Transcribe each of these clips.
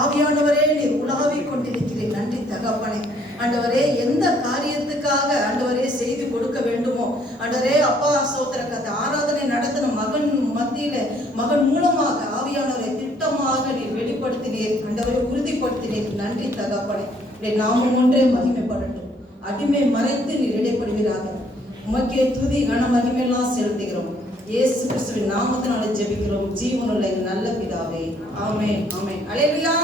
ஆவியானவரே நீர் உலாவிக் கொண்டிருக்கிறேன். நன்றி தகப்பனே. ஆண்டவரே, எந்த காரியத்துக்காக ஆண்டவரே செய்து கொடுக்க வேண்டுமோ ஆண்டவரே அப்பா ஸ்தோத்திரம், அந்த ஆராதனை நடத்தின மகன் மத்தியில மகன் மூலமாக ஆவியானவரை திட்டமாக நீர் வெளிப்படுத்தினீர். ஆண்டவரை உறுதிப்படுத்தினீர். நன்றி தகப்பனே. நாமும் ஒன்றே மகிமைப்படட்டும். அடிமை மறைத்து நீர் இடைப்படுவீராக. உமக்கே துதி கன மகிமையெல்லாம் செலுத்துகிறோம். இயேசு கிறிஸ்துவின் நாமத்தினால ஜெபிக்கிறோம் ஜீவனுள்ள நல்ல பிதாவே. ஆமென் ஆமென். அல்லேலூயா.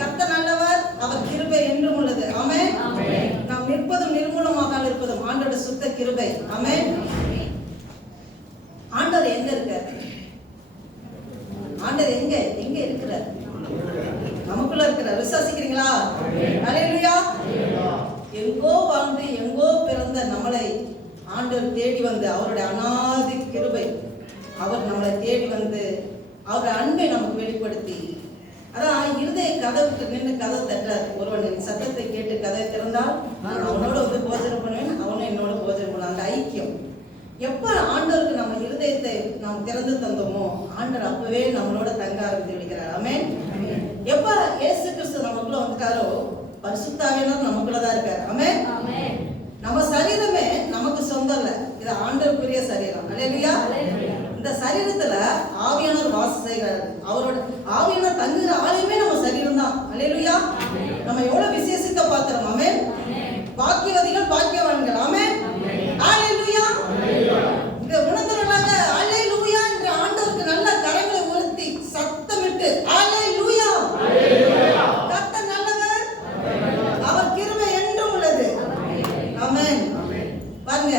கர்த்தர் நல்லவர், அவர் கிருபை என்றும் உள்ளது. ஆமென். நாம் நிற்பதும் நிர்மூலமாக இருப்பதும் ஆண்டவருடைய சுத்த கிருபை. ஆமென். ஆண்டவர் எங்க இருக்கார்? ஆண்டவர் எங்க எங்க இருக்கிறார்? நமக்குள்ள இருக்கிறார். விசுவாசிக்கிறீங்களா? அல்லேலூயா. எங்கோ வாழ்ந்து எங்கோ பிறந்த நம்மளை ஆண்டவர் தேடி வந்து அவருடைய அநாதி கிருபை, அவர் நம்மளை தேடி வந்து அவருடைய அன்பை நமக்கு வெளிப்படுத்தி, அதான் இருதய கதவுக்கு நின்று கதை தட்டுறார். ஒருவன் சத்தத்தை கேட்டு கதை திறந்தால் நான் அவனோட வந்து போஜனம் பண்ணுவேன், அவனும் என்னோட போஜனம் பண்ணுவான். அந்த ஐக்கியம் எப்ப ஆண்டவருக்கு நம்ம இருதயத்தை நாம் திறந்து தந்தோமோ ஆண்டவர் அப்பவே நம்மளோட தங்க ஆரம்பித்து விடுகிறார். ஆமென். எப்ப இயேசு கிறிஸ்து நமக்குள்ள வந்துட்டாரோ பரிசுத்த ஆவியானவர் நமக்குள்ளதான் இருக்காரு. ஆமென். நம்ம சரீரமே நமக்கு சொந்தம் இல்ல, இது ஆண்டவருக்குரிய சரீரம். அல்லேலூயா. இந்த சரீரத்துல ஆவியானவர் வாசம் செய்கிறார். அவரோட ஆவியானவர் தங்குகிற ஆலயமே நம்ம சரீரம் தான். அல்லேலூயா. நம்ம எவ்வளவு விசேஷித்த பாத்திரம். ஆமென். பாக்கியவதிகள் பாக்கியவான்கள். ஆமென். அல்லேலூயா. இந்த உணர்ந்தவர்களாக அல்லேலூயா என்ற ஆண்டவருக்கு நல்ல கரங்களை உயர்த்தி சத்தமிட்டு அல்லேலூயா. கர்த்தர் நல்லவர், அவர் கிருபை என்றும் உள்ளது. ஆமென். பாருங்க,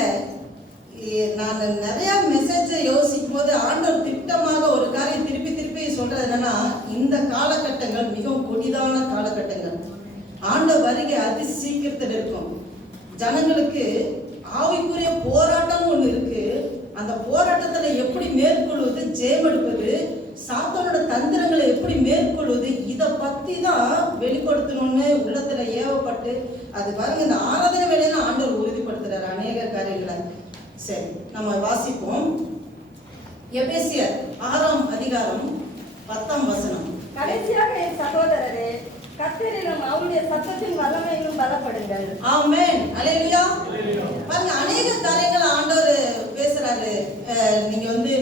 நான் நிறைய மெசேஜ் யோசிக்கும் போது ஆண்டவர் திட்டமாக ஒரு காரியம் திருப்பி திருப்பி சொல்றது என்னன்னா, இந்த காலகட்டங்கள் மிகவும் கொடிதான காலகட்டங்கள். ஆண்டவர் வருகை அதி சீக்கிரத்தில் இருக்கும். ஜனங்களுக்கு ஆவிக்குரிய போராட்டம் ஒண்ணு இருக்கு. அந்த போராட்டத்துல எப்படி மேற்கொள்வது, ஜெயமெடுப்பது, சாத்தானோட தந்திரங்களை எப்படி மேற்கொள்வது, இதை பத்தி தான் வெளிப்படுத்தணும்னு உள்ளத்துல ஏவப்பட்டு அது பாருங்க. இந்த ஆராதனை வேலையில ஆண்டவர் உறுதிப்படுத்துறாரு அநேக காரியங்களை. சரி, நம்ம வாசிப்போம். எபேசியர் 6ஆம் அதிகாரம் 10ஆம் வசனம். கடைசியாக என் சகோதரரே, கர்த்தரிலும் அவருடைய சத்தத்தின் வல்லமையிலும் பலப்படுங்கள். ஆமென். அல்லேலூயா. பாருங்க, அநேக காரியங்கள் ஆண்டவர் பேசுறாரு. நீங்க வந்து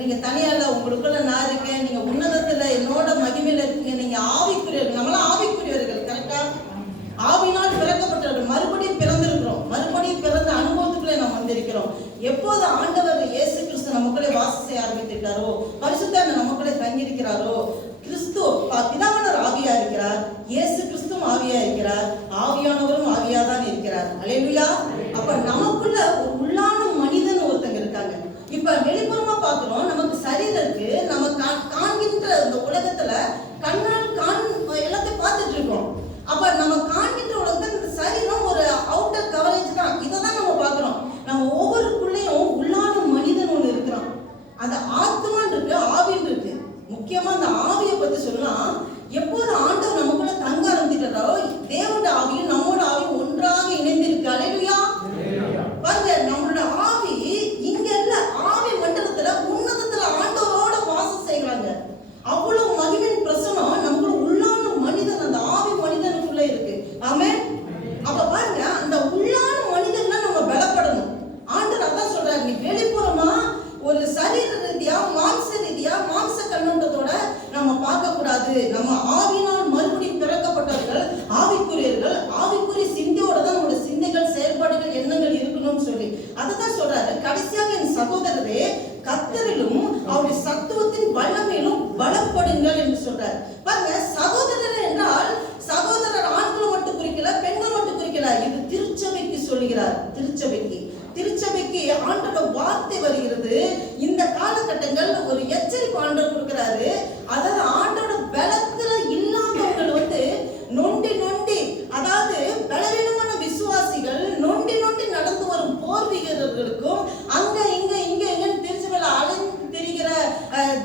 நீங்க தனியால உங்களுக்குள்ள நான் இருக்கேன், நீங்க உன்னதத்துல என்னோட மகிமையில இருக்கீங்க, நீங்க ஆவிக்குரியவர்கள். நம்மளாம் ஆவிக்குரியவர்கள். கரெக்டா? ஆவினால் பிறக்கப்பட்டவர்கள், மறுபடியும் பிறந்திருக்கிறோம். மறுபடியும் பிறந்த அனுபவத்துக்குள்ளே நாம் வந்திருக்கிறோம். எப்போது ஆண்டவர் இயேசு கிறிஸ்து நமக்குள்ளே வாசம் செய்ய ஆரம்பித்திருக்காரோ, பரிசுத்த நமக்குள்ளே தங்கியிருக்கிறாரோ, கிறிஸ்து பிதாவானவர் ஆவியா இருக்கிறார், இயேசு கிறிஸ்துவும் ஆவியா இருக்கிறார், ஆவியானவரும் ஆவியா தான் இருக்கிறார். அல்லேலூயா. அப்ப நமக்குள்ள ஒரு உள்ளான மனிதன் ஒருத்தங்க இருக்காங்க. இப்ப வெளிப்புறமா பார்க்கிறோம், நமக்கு சரீரத்துக்கு நம்ம காண்கின்ற இந்த உலகத்துல கண்ணால் எல்லாத்தையும் பார்த்துட்டு இருக்கோம். அப்ப நம்ம காண்கின்ற உலகத்துல இந்த சரீரம் ஒரு அவுட்டர் கவரேஜ் தான். இதை தான் நம்ம பார்க்கிறோம். நம்ம ஒவ்வொருக்குள்ளேயும் உள்ளான மனிதன் ஒண்ணு இருக்கிறான். அந்த ஆத்மான் இருக்கு, ஆவின் இருக்கு. முக்கியமா அந்த ஆவியை பத்தி சொன்னா, எப்போது ஆண்டவர் நமக்குள்ள தங்க ஆரம்பிச்சிட்டாரோ தேவனோட ஆவியும் நம்மோட ஆவியும் ஒன்றாக இணைந்திருக்கு. அல்லேலூயா. பாருங்க, நம்மளோட ஆவி இங்க இல்ல, ஆவி மண்டலத்துல உன்னதத்துல ஆண்டவரோட வாசம் செய்கிறாங்க. அவ்வளவு மகிமையின் பிரசனம் நமக்குள்ள உள்ளான மனிதன், அந்த ஆவி மனிதனுக்குள்ள இருக்கு. ஆமென். அப்ப பாருங்க, அந்த உள்ளான மனிதன்னா நம்ம பலப்படணும். ஆண்டவர் அதான் சொல்றாரு, நீ வெளிப்புறமா ஒரு சரீர ரீதியா மாம்ச ரீதியா மாம்ச கண்ணோட்டத்தோட நம்ம பார்க்க கூடாது. நம்ம ஆவியினால் மறுபடியும் பிறக்கப்பட்டவர்கள், ஆவிக்குரியர்கள், ஆவிக்குரிய சிந்தையோட தான் நம்மளோட சிந்தைகள், செயல்பாடுகள், எண்ணங்கள் இருக்கணும்னு சொல்லி அதுதான் சொல்றாரு. கடைசியாக என் சகோதரரே, கர்த்தரிலும் அவருடைய சத்துவத்தின் வல்லமையிலும் பலப்படுங்கள் என்று சொல்றாரு. பாருங்க, சகோதரர் என்றால் சகோதரர் ஆண்கள் மட்டும் குறிக்கல, பெண்கள் மட்டும் குறிக்கல. இது திருச்சபைக்கு சொல்லுகிறார். திருச்சபைக்கு ஆண்டோட வார்த்தை வருகிறது. இந்த காலகட்டங்கள் ஒரு எச்சரிப்பு ஆண்டவர் கொடுக்கிறாரு. அதாவது ஆண்டோட பலத்துல இல்லாதவர்கள் வந்து நொண்டி அதாவது பலவீனமான விசுவாசிகள் நொண்டி நடந்து வரும் போர் வீரர்களுக்கும் அங்க இங்கன்னு திருச்சபையில அலைந்து திரிகிற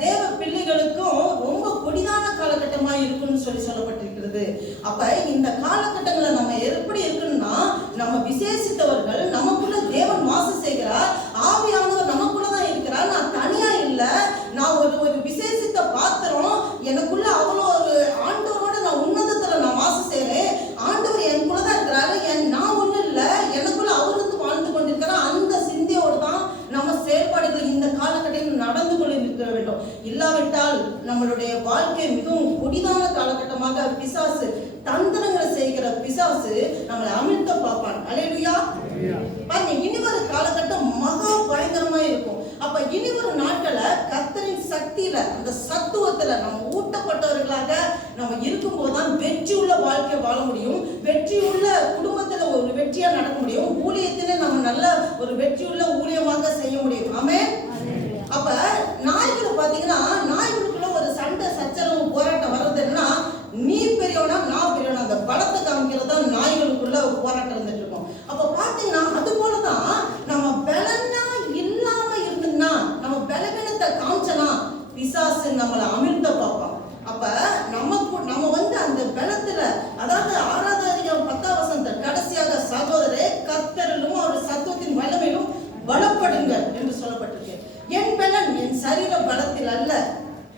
தேவ பிள்ளைகளுக்கும் ரொம்ப கொடிதான காலகட்டமா இருக்குன்னு சொல்லப்பட்டிருக்கிறது. அப்ப இந்த காலகட்டங்களை நம்ம எப்படி இருக்குன்னா, நம்ம விசேஷித்தவர்கள், நமக்குள்ள தேவன் வாசம் செய்கிறார், ஆவியானவர் நமக்குள்ளதான் இருக்கிறார். நான் தனியா இல்ல, நான் ஒரு விசேஷித்த பாத்திரம், எனக்குள்ள அவ்வளோ ஒரு நம்மளுடைய வாழ்க்கை மிகவும் கொடிதான காலகட்டமாக பிசாசு தந்திரங்களை செய்கிற பிசாசு நம்மளை அமிழ்த்த பார்ப்பான். அல்லேலூயா. பாருங்க, இனி ஒரு காலகட்டம் மகா பயங்கரமா இருக்கும். அப்ப இனி ஒரு நாட்கள கர்த்தரின் சக்தியில, அந்த சத்துவத்துல நம்ம ஊட்டப்பட்டவர்களாக நம்ம இருக்கும்போது தான் வெற்றி உள்ள வாழ்க்கை வாழ முடியும். வெற்றி உள்ள குடும்பத்துல ஒரு வெற்றியா நடக்க முடியும். ஊழியத்திலே நம்ம நல்ல ஒரு வெற்றி உள்ள ஊழியமாக செய்ய முடியும். ஆமென். அப்ப நாய்களை பாத்தீங்கன்னா, நாய்களுக்குள்ள ஒரு சண்டை சச்சரவு போராட்டம் வர்றது என்னன்னா, நீ பெரியவனா நான் பெரியவனா, அந்த பலத்தை காமிக்கிறது தான் நாய்களுக்குள்ள போராட்டம் இருந்துட்டு இருக்கும். அப்ப பாத்தீங்கன்னா அது போலதான் நம்ம பலனா இல்லாம இருந்தோம்னா, நம்ம பலவீனத்தை காமிச்சனா பிசாசு நம்மளை அமிழ்த்த பார்ப்பான். அப்ப நம்ம வந்து அந்த பலத்துல, அதாவது 6வது அதிகாரம் 10வது வசனம் கடைசியாக சகோதரரே கர்த்தரிலும் அவர் சத்துவத்தின் வல்லமையிலும் பலப்படுங்கள் என்று சொல்லப்பட்டிருக்கு. என் பலன் என் சரீர பலத்தில் அல்ல,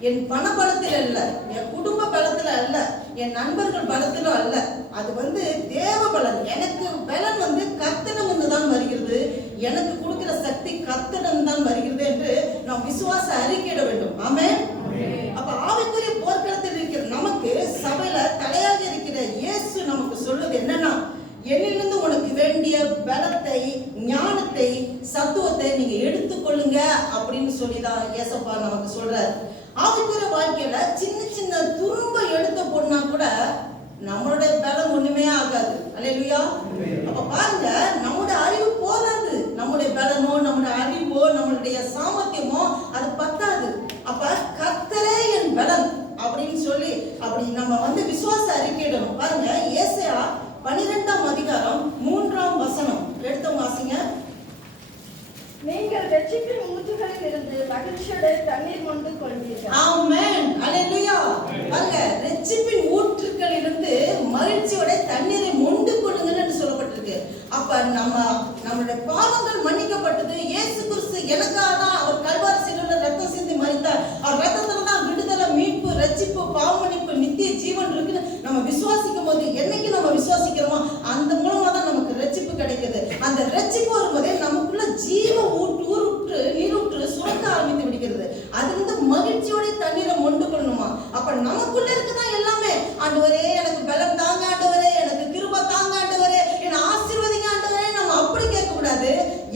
என் பண பலத்தில் அல்ல, என் குடும்ப பலத்தில் அல்ல, என் நண்பர்கள் பலத்திலும் அல்ல. அது வந்து தேவ பலன். எனக்கு பலன் வந்து கர்த்தரிடம் தான் வருகிறது. எனக்கு கொடுக்கிற சக்தி கர்த்தரிடம் தான் வருகிறது என்று நாம் விசுவாச அறிக்கையிட வேண்டும். ஆமென். அப்ப ஆவிக்குரிய போர்க்களத்தில் இருக்கிற நமக்கு சபையில தலையாக இருக்கிற இயேசு நமக்கு சொல்லுது என்னன்னா, என்னிலிருந்து உனக்கு வேண்டிய பலத்தை, ஞானத்தை, சத்துவத்தை நீங்க எடுத்துக்கொள்ளுங்க அப்படின்னு சொல்லிதான் இயேசப்பா நமக்கு சொல்றாரு. ஆவிக்குரிய வாழ்க்கையில சின்ன சின்ன துரும்ப எடுத்து போனா கூட நம்மளுடைய பலம் ஒண்ணுமே ஆகாது. அல்லேலூயா. அப்ப பாருங்க, நம்முடைய அறிவு போதாது. நம்முடைய பலமோ, நம்முடைய அறிவோ, நம்மளுடைய சாமர்த்தியமோ அது பத்தாது. அப்ப கர்த்தரே என் பலன் அப்படின்னு சொல்லி அப்படி நம்ம வந்து விசுவாச அறிக்கையிடணும். பாருங்க, ஏசாயா 12ஆம் அதிகாரம் 3ஆம் வசனம் எடுத்து வாசிங்க. நீங்கள் ரட்சிப்பின் ஊற்றுகளில் இருந்து மகிழ்ச்சியோட தண்ணீர் மொண்டு கொள்வீர்கள். ஆமென். அல்லேலூயா. பாருங்க, ரட்சிப்பின் ஊற்றுகளில் இருந்து மகிழ்ச்சியோட தண்ணீரை மொண்டு கொள்ளுங்கன்னு சொல்லப்பட்டிருக்கு. அப்ப நம்மளுடைய பாவங்கள் மன்னிக்கப்பட்டது. இயேசு கிறிஸ்து எனக்காக தான் அவர் கல்வாரி சிலுவையில ரத்தம் சிந்தி மரித்தார். அவர் ரத்தத்துல தான் விடுதலை, மீட்பு, ரட்சிப்பு, பாவ மன்னிப்பு, நித்திய ஜீவன் இருக்குன்னு நம்ம விசுவாசிக்கும் போது, என்னைக்கு நம்ம விசுவாசிக்கிறோமோ அந்த மூலமா தான் நமக்கு ரட்சிப்பு கிடைக்குது. அந்த ரட்சிப்பு வரும்போதே நமக்குள்ள ஜீவ ஊற்று நீரூற்று சுரக்க ஆரம்பித்து விடுகிறது. அது வந்து மகிழ்ச்சியோட தண்ணீரை மொண்டு கொள்ளணுமா. அப்ப நமக்குள்ள இருக்குதான் எல்லாமே. ஆண்டவரே எனக்கு பலம் தாங்க, ஆண்டவரே எனக்கு கிருபை தாங்க, ஆண்டவரே என்னை ஆசீர்வதிங்க ஆண்டவரே. நம்ம அப்படி கேட்க கூடாது.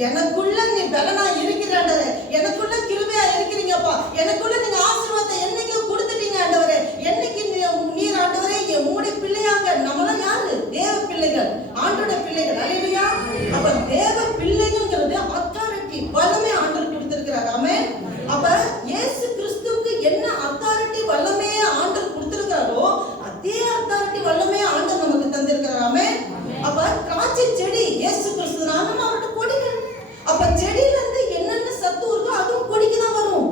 எனக்குள்ள நீ பலனா இருக்கிற ஆண்டவரே, எனக்குள்ள கிருபையா இருக்கிறீங்கப்பா, எனக்குள்ள நீங்க ஆசீர்வாதத்தை என்னைக்கு கொடுத்துட்டீங்க ஆண்டவரே, என்னைக்கு நீர் ஆண்டவரே உங்களுடைய பிள்ளையாக. நம்மளாம் யாரு? தேவ பிள்ளைகள், ஆண்டோட பிள்ளைகள். அல்லேலூயா. அப்ப தேவ பிள்ளைகள்ங்கிறது அத்தாரிட்டி, வல்லமை ஆண்டவர் கொடுத்திருக்கிறார். ஆமென். அப்ப இயேசு கிறிஸ்துவுக்கு என்ன அத்தாரிட்டி வல்லமையை ஆண்டவர் கொடுத்திருக்காரோ அதே அத்தாரிட்டி வல்லமையை ஆண்டவர் நமக்கு தந்திருக்கிறார். ஆமென். அப்ப திராட்சை செடி இயேசு கிறிஸ்து, நானும் அவரோட கொடிகள். அப்ப செடியில இருந்து என்னென்ன சத்து இருக்கோ அதுவும் கொடிக்கு தான் வரும்.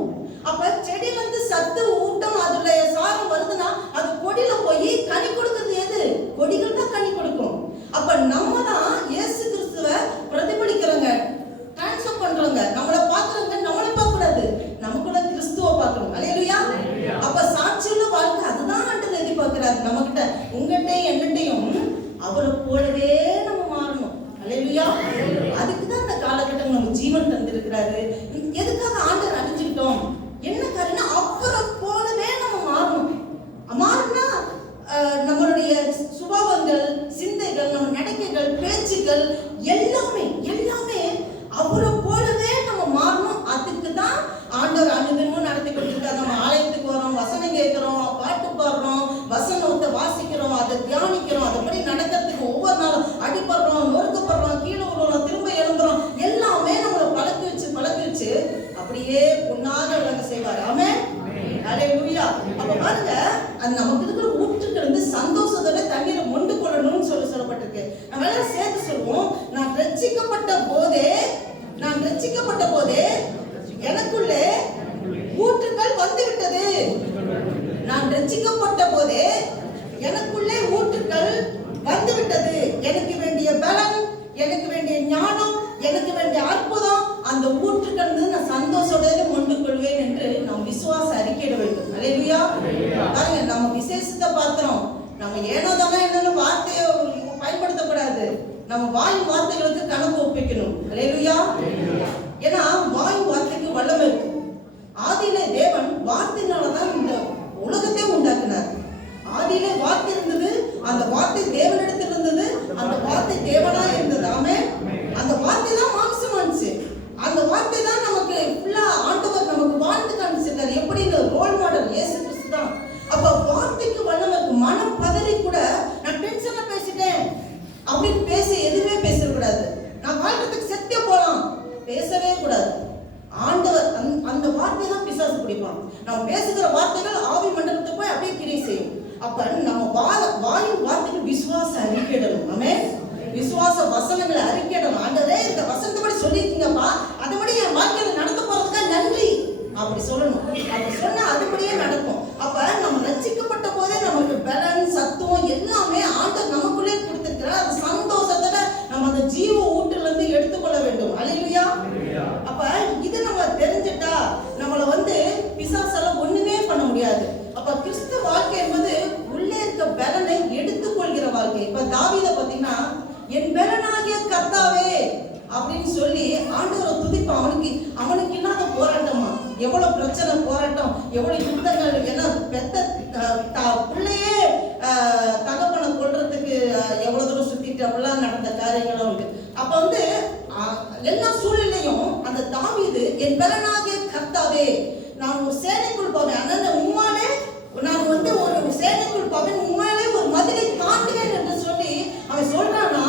அப்ப செடியில இருந்து சத்து ஊட்டம் அதுல சாரம் வருதுன்னா அது கொடியில போய் கனி கொடுக்கிறது எது? கொடிகள் தான் கனி கொடுக்கும். அப்ப நம்ம தான் இயேசு கிறிஸ்துவை பிரதிபலிக்கிறோங்க, டிரான்ஸ்ஃபர் பண்றோங்க. நம்மளை பாக்குறவங்க நம்மளை பார்க்க கூடாது, நமக்குள்ள கிறிஸ்துவை பார்க்கணும். அல்லேலூயா. அப்ப சாட்சியுள்ள வாழ்க்கை அதுதான் ஆண்டவர் எதிர்பார்க்கிறாரு நம்ம கிட்ட. உங்ககிட்ட என்னட்டையும் அவரை போலவே நம்ம மாறணும். அல்லேலூயா. அதுக்கு தான் இந்த காலகட்டம் நம்ம ஜீவன் தந்திருக்கிறாரு. எதுக்காக ஆண்டவர் அறிஞ்சுக்கிட்டோம்? என்ன காரணம்? அவரை போலவே நம்ம மாறணும். மாறினா நம்மளுடைய சுபாவங்கள், சிந்தைகள், நம்ம நடக்கைகள், பேச்சுகள் எல்லாமே அவரை போலவே நம்ம மாறணும். அதுக்கு தான் ஆண்டவர் அனுதினமும் நடத்தி கொடுத்துருக்காரு. நம்ம ஆலயத்துக்கு வரோம், வசனம் கேட்கிறோம், பாட்டு பாடுறோம், வசனத்தை வாசிக்கிறோம், அதை தியானிக்கிறோம், அதுபடி நடக்கிறதுக்கு ஒவ்வொரு நாளும் அடிப்படுறோம், நொறுக்கப்படுறோம், கீழே விடுறோம், திரும்ப எழும்புறோம். எல்லாமே நம்மளை பழக்கி வச்சு அப்படியே பொன்னாக விளங்க செய்வார். ஆமென். அல்லேலூயா. அப்ப பாருங்க, அது நமக்கு இருக்கிற ஊற்றுக்கள் வந்து சந்தோஷத்தோட தண்ணீரை மொண்டு கொள்ளணும்னு சொல்லப்பட்டிருக்கு. நம்ம எல்லாம் சேர்த்து சொல்லுவோம், நான் ரட்சிக்கப்பட்ட போதே எனக்குள்ளே ஊற்றுக்கள் வந்துவிட்டது. நான் ரட்சிக்கப்பட்ட போதே எனக்குள்ளே ஊற்றுக்கள் வந்துவிட்டது. எனக்கு வேண்டிய பலன், எனக்கு வேண்டிய ஞானம், எனக்கு வேண்டிய அற்புதம், அந்த ஊற்றுக்கள் நான் சந்தோஷத்தோட மொண்டு கொள்வேன் என்று நாம் விசுவாச அறிக்கையிட வேண்டும். அல்லேலூயா. பாருங்க, நம்ம விசேஷத்தை பார்க்கிறோம். நம்ம ஏனோதானே என்னன்னு வார்த்தையை பயன்படுத்தக்கூடாது. நம்ம வாய் வார்த்தைகளுக்கு கணக்கு ஒப்பிக்கணும். அல்லேலூயா. ஏன்னா வாய் வார்த்தைக்கு வல்லமை இருக்கு. ஆதியிலே தேவன் வார்த்தையினாலதான் இந்த உலக அப்ப நம்ம வாயின் வார்த்தைக்கு விசுவாச அறிக்கையிடணும். ஆமென். விசுவாச வசனங்களை அறிக்கையிடணும். ஆண்டவரே இந்த வசனத்தபடி சொல்லியிருக்கீங்கப்பா, அதுபடி என் வாழ்க்கையில நடக்க போறதுக்காக நன்றி அப்படி சொல்லணும். அப்படி சொன்னா அதுபடியே நடக்கும். அப்ப நம்ம ரட்சிக்கப்பட்ட போதே நமக்கு பலன் சத்துவம் எல்லாமே ஆண்டவர் நமக்குள்ளே கொடுத்திருக்கிறார். அந்த சந்தோஷத்தோட நம்ம அந்த ஜீவ ஊட்டுல இருந்து எடுத்துக்கொள்ள வேண்டும். அல்லேலூயா. அப்ப இது நம்ம தெரிஞ்சுட்டா நம்மள பிசாசால ஒண்ணுமே பண்ண முடியாது. அப்ப கிறிஸ்துவ வாழ்க்கை என்பது உள்ளே இருக்க பலனை எடுத்துக்கொள்கிற வாழ்க்கை. இப்ப தாவீதை பாத்தீங்கன்னா, என் பலனாகிய கர்த்தாவே அப்படின்னு சொல்லி ஆண்டவரை துதிப்பான். அவனுக்கு இல்லாத போராட்டமா, எவ்வளவு பிரச்சனை போராட்டம், எவ்வளவு யுத்தங்கள், ஏன்னா பெத்த பிள்ளையே தகப்பனை கொல்றதுக்கு எவ்வளவு தூரம் சுத்திட்டு அப்படிலாம் நடந்த காரியங்கள் அவனுக்கு. அப்ப எல்லா சூழ்நிலையும் அந்த தாவீது என் பலனாகிய கர்த்தாவே, நான் ஒரு சேனைக்குள் போவேன், ஆனா உண்மையிலே நான் ஒரு சேனைக்குள் போவேன், உண்மையிலே ஒரு மதிலை தாண்டுவேன் என்று சொல்லி அவன் சொல்றானா,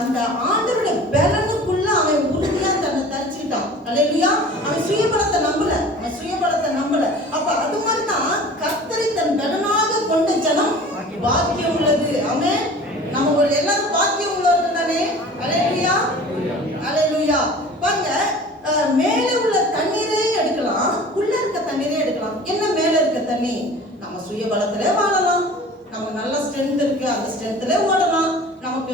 அந்த ஆண்டவருடைய பலனுக்குள்ள அவன் உறுதியா தன்னை தரிச்சுக்கிட்டான். அல்லேலூயா. அவன் சுயபலத்தை நம்பல. அப்ப அது மாதிரிதான் கர்த்தரை தன் பலனாக கொண்ட ஜனம் பாக்கியம் உள்ளது. ஆமென். நம்ம எல்லாரும் பாக்கியம் உள்ளவர்கள் தானே. அல்லேலூயா. அல்லேலூயா. பாருங்க, மேல உள்ள தண்ணீரே எடுக்கலாம், உள்ள இருக்க தண்ணீரே எடுக்கலாம். என்ன மேல இருக்க தண்ணி? நம்ம சுயபலத்திலே வாழலாம், நம்ம நல்ல ஸ்ட்ரென்த் இருக்கு, அந்த ஸ்ட்ரென்த்ல ஓடலாம். நமக்கு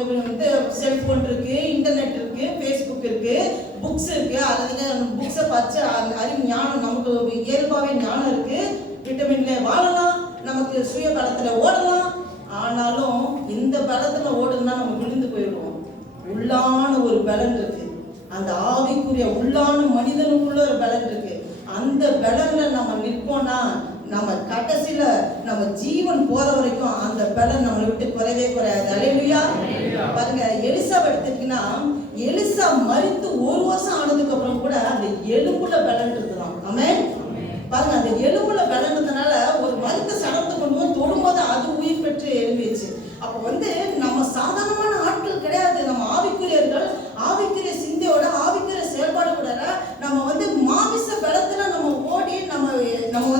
செல்போன் இருக்கு, இன்டர்நெட் இருக்கு, ஃபேஸ்புக் இருக்கு, புக்ஸ் இருக்கு. அல்லது புக்ஸை படிச்சு அறிவு ஞானம், நமக்கு இயல்பாவே ஞானம் இருக்கு, விட்டமின்ல வாழலாம், நமக்கு சுய பலத்துல ஓடலாம். ஆனாலும் இந்த பலத்துல ஓடுனா நம்ம விழுந்து போயிடுவோம். உள்ளான ஒரு பலன் இருக்கு, அந்த ஆவிக்குரிய உள்ளான மனிதனுக்குள்ள ஒரு பலன் இருக்கு. அந்த பலன்ல நம்ம நிற்போம்னா நம்ம கடைசியில நம்ம ஜீவன் போற வரைக்கும் அந்த பலன் நம்மளை விட்டு குறையவே குறையாது. அல்லேலூயா. பாருங்க, எலிசாவை எடுத்துக்கிட்டீங்கன்னா, எலிசா மரித்து 1 வருஷம் ஆனதுக்கு அப்புறம் கூட அந்த எலும்புல பலன் இருக்குதான். ஆமென். பாருங்க, அந்த எலும்புல பலன் இருந்தனால ஒரு மரித்த சடத்தை கொண்டு தொடும்போது அது உயிர் பெற்று எழும்பிடுச்சு. அப்ப நம்ம சாதாரணமான ஆட்கள் கிடையாது. நம்ம ஆவிக்குரியர்கள், ஆவிக்குரிய சிந்தையோட, ஆவிக்குரிய செயல்பாடு கூட நம்ம மாமிச பலத்துல நம்ம ஓடி நம்ம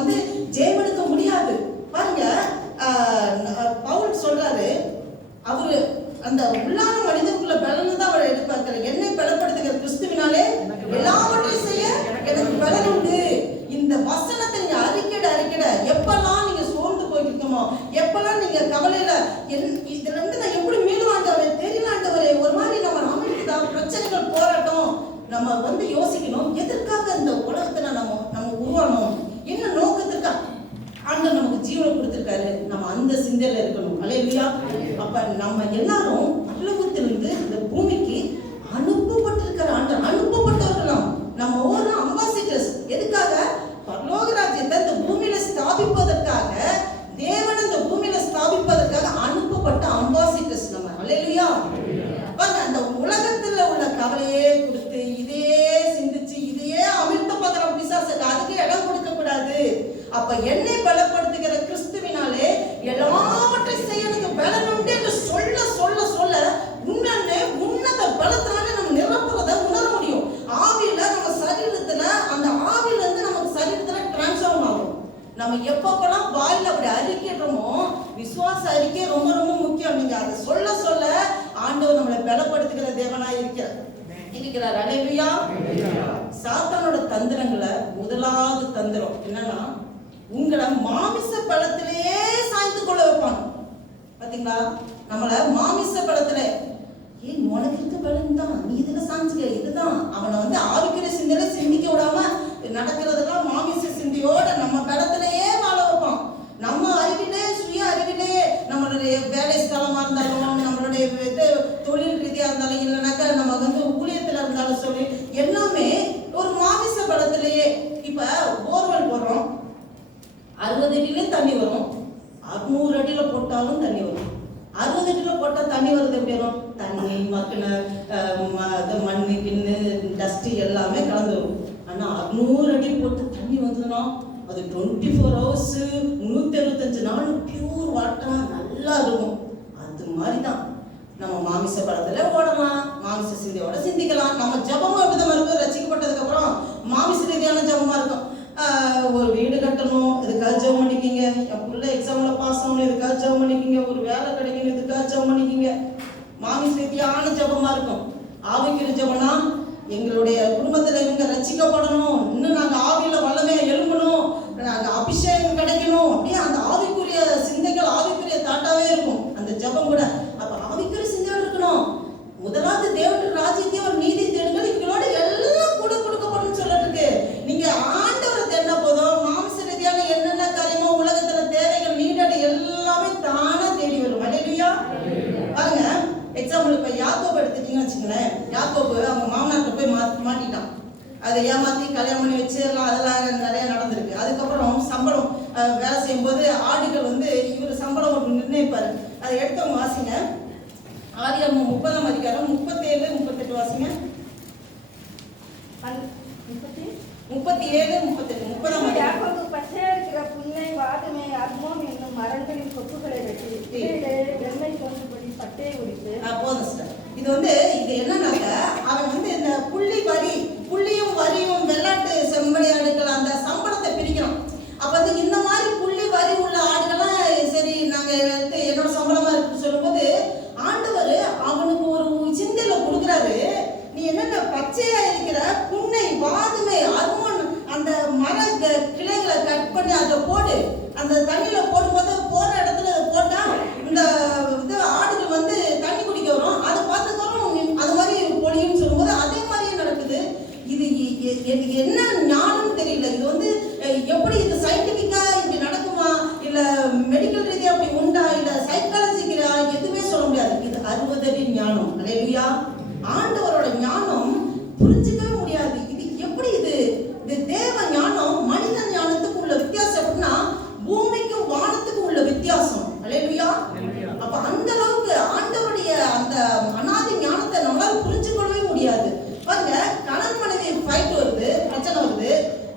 ஜெயமெடுக்க முடியாது. பாருங்க, பவுல் சொல்றாரு, அவரு அந்த உள்ளான மனிதனுக்குள்ள பலனை தான் அவர் எதிர்பார்க்கிறார். என்னை பலப்படுத்துகிற கிறிஸ்துவினாலே எல்லாவற்றையும் செய்ய எனக்கு பலன் உண்டு. இந்த வசனத்தை நீங்க அறிக்கையிட எப்பெல்லாம் நீங்க சோர்ந்து போயிருக்கோமோ, எப்பெல்லாம் நீங்க கவலையில இதுல இருந்து நான் எப்படி மீண்டும் ஆண்டவரே தெரியல ஆண்டவரே, ஒரு மாதிரி நம்ம அமைதிதா பிரச்சனைகள் போராட்டம், நம்ம யோசிக்கணும், எதற்காக இந்த உலகத்துல நம்ம உருவானோம், என்ன நோக்கத்துக்கா ஆண்டவர் நமக்கு ஜீவனை கொடுத்திருக்காரு, நம்ம அந்த சிந்தையில இருக்கணும். அல்லேலூயா. அப்ப நம்ம எல்லாரும் பரலோகத்திலிருந்து இந்த பூமிக்கு அனுப்பப்பட்டிருக்கிற ஆண்டவர், அனுப்பப்பட்டவர்கள் நம்ம ஒரு அம்பாசிடர்ஸ். எதுக்காக? பரலோக ராஜ்யத்தை இந்த பூமியில ஸ்தாபிப்பதற்காக, தேவன் இந்த பூமியில ஸ்தாபிப்பதற்காக அனுப்பப்பட்ட அம்பாசிடர்ஸ் நம்ம. அல்லேலூயா. அந்த உலகத்துல உள்ள கவலையே கொடுத்து இதையே சிந்திச்சு இதையே அமிழ்த்த பார்க்கிற பிசாசுக்கு அதுக்கு இடம் கொடுக்க கூடாது. அப்ப என்னை பலப்படுத்துகிற கிறிஸ்துவினாலே எல்லாவற்றையும் செய்ய எனக்கு பலன் உண்டு என்று சொல்ல சொல்ல சொல்ல உன்னத பலத்தினால நம்ம நிரப்புறத உணர முடியும். ஆவியில நம்ம சரீரத்துல, அந்த ஆவியில இருந்து நமக்கு சரீரத்துல டிரான்ஸ்ஃபார்ம் ஆகும். நம்ம எப்பப்பெல்லாம் வாயில அப்படி அறிக்கைறோமோ, விசுவாச அறிக்கை ரொம்ப ரொம்ப முக்கியம். நீங்க அதை சொல்ல சொல்ல ஆண்டவர் நம்மளை பலப்படுத்துகிற தேவனாய் இருக்கிறார். அல்லேலூயா. சாத்தானோட தந்திரங்களை முதலாவது தந்திரம் என்னன்னா, உங்களை மாமிச பலத்திலேயே சாய்த்து கொள்ள வைப்பான். பாத்தீங்களா? நம்மள மாமிச பலத்திலே, உனக்கு இருக்க பலன் தான், நீ இதுல சாஞ்சுக்க, இதுதான். அவனை ஆவிக்குரிய சிந்தையில சிந்திக்க விடாம நடக்கிறதெல்லாம் மாமிச சிந்தையோட நம்ம பலத்திலேயே வாழ வைப்பான். நம்ம அறிவிலே, சுய அறிவிலே, நம்மளுடைய வேலை ஸ்தலமா இருந்தாலும், நம்மளுடைய தொழில் ரீதியா இருந்தாலும், இல்லைனாக்கா நம்ம ஊழியத்துல இருந்தாலும் சொல்லி எல்லாமே ஒரு மாமிச பலத்திலேயே. இப்ப போர்வெல் போடுறோம், 60 அடியிலே தண்ணி வரும், 600 அடியில போட்டாலும் தண்ணி வரும். 60 அடியில போட்டா தண்ணி வருது எப்படி வரும்? தண்ணி மக்கின மண்ணு கிண்ணு டஸ்ட் எல்லாமே கலந்து வரும். ஆனா 600 அடி போட்டு தண்ணி வந்ததுன்னா அது 24 hours 365 நாள் பியூர் வாட்டரா நல்லா இருக்கும். அது மாதிரிதான் நம்ம மாமிச பலத்துல ஓடலாம், மாமிச சிந்தையோட சிந்திக்கலாம். நம்ம ஜபமும் எப்படிதான் இருக்கும்? ரசிக்கப்பட்டதுக்கு அப்புறம் மாமிச ரீதியான ஜபமா இருக்கும். ஒரு வீடு கட்டணும், இதுக்காக ஜெபம் பண்ணிக்கிங்க, என் பிள்ளை எக்ஸாம்ல பாஸ் ஆகணும் இதுக்காக ஜெபம் பண்ணிக்கிங்க, ஒரு வேலை கிடைக்கணும் இதுக்காக ஜெபம் பண்ணிக்கிங்க. மாமிச ரீதியான ஜெபமா இருக்கும். ஆவிக்குரிய ஜெபம்னா எங்களுடைய குடும்பத்துல இவங்க ரட்சிக்கப்படணும், இன்னும் நாங்க ஆவியில வல்லமையா எழும்பணும், நாங்க அபிஷேகம் கிடைக்கணும், அப்படியே அந்த ஆவிக்குரிய சிந்தைகள் ஆவிக்குரிய தாட்டாவே இருக்கும் அந்த ஜெபம் கூட. அப்ப ஆவிக்குரிய சிந்தையோடு இருக்கணும். முதலாவது தேவனுடைய ராஜ்யத்தையும் ஒரு நீதி தேடுங்கள், இவங்களோட எல்லாம் கூட கொடுக்கப்படும் சொல்லிருக்கு. நீங்க ஆண்டவரை தேடின போதும் மாம்ச ரீதியான என்னென்ன காரியமோ உலகத்துல தேவைகள் நீடல் எல்லாமே தானா தேடி வரும். அல்லேலூயா. பாருங்க, எக்ஸாம்பிள் இப்ப யாக்கோபு எடுத்துட்டீங்கன்னு வச்சுங்களேன். யாக்கோபு அவங்க மாமனார்கிட்ட போய் மாட்டிட்டான். அதை ஏமாத்தி கல்யாணம் பண்ணி வச்சு எல்லாம் அதெல்லாம் நிறைய நடந்திருக்கு. அதுக்கப்புறம் சம்பளம் வேலை செய்யும்போது ஆடுகள் வந்து இவர் சம்பளம் ஒன்று நிர்ணயிப்பாரு. அதை எடுத்தவங்க வாசிங்க. ஆதியாகமம் 30ஆம் அதிகாரம் 37, 38 வாசிங்க. 37, 38 30ஆம் அதிகாரம். யாக்கோபு பச்சையா இருக்கிற புன்னை, வாதுமை, அர்மோன் என்னும் மரங்களின் கொப்புகளை வெட்டி எண்ணெய் தோன்றும்படி பட்டையை உரித்து. போதும் சார். இது வந்து இது என்னன்னாக்க அவன் வந்து இந்த புள்ளியும் வரியும் வெள்ளாட்டு செம்மறி ஆடுகள் அந்த சம்பளத்தை பிரிக்கிறான். அப்ப வந்து இந்த மாதிரி புள்ளி வரி உள்ள ஆடுகள்லாம் சரி நாங்க எடுத்து என்னோட சம்பளமா இருக்குன்னு சொல்லும்போது ஆண்டவர் அவனுக்கு ஒரு சிந்தையில கொடுக்குறாரு. நீ என்னென்ன பச்சையா இருக்கிற புன்னை, வாதுமை, அர்மோன் அந்த மர கிளைகளை கட் பண்ணி அதை போடு, அந்த தண்ணியில போடும்போது போற இடத்துல அதை போட்டா இந்த இது ஆடுகள் வந்து தண்ணி குடிக்க வரும், அதை பார்த்துக்கணும் அது மாதிரி பொழியும்னு சொல்லும்போது அதே மாதிரியே நடக்குது. இது என்ன ஞானம் தெரியல. இது வந்து எப்படி இது சயின்டிபிக்கா இப்படி நடக்குமா, இல்ல மெடிக்கல் ரீதியா அப்படி உண்டா, இல்ல சைக்காலஜிக்கா, எதுவுமே சொல்ல முடியாது. இது 60 அடி ஞானம். அல்லேலூயா. ஆண்டவரோட ஞானம் புரிஞ்சுக்கவே முடியாது. இது எப்படி இது தேவ ஞானம் மனித ஞானத்துக்கு உள்ள வித்தியாசம் எப்படின்னா பூமிக்கும் வானத்துக்கும் உள்ள வித்தியாசம். அல்லேலூயா. அப்ப அந்த அளவுக்கு ஆண்டவருடைய அந்த அனாதி ஞானத்தை நம்மளால புரிஞ்சுக்கொள்ளவே முடியாது. பாருங்க, கணவன் மனைவி ஃபைட் வருது, பிரச்சனை வருது.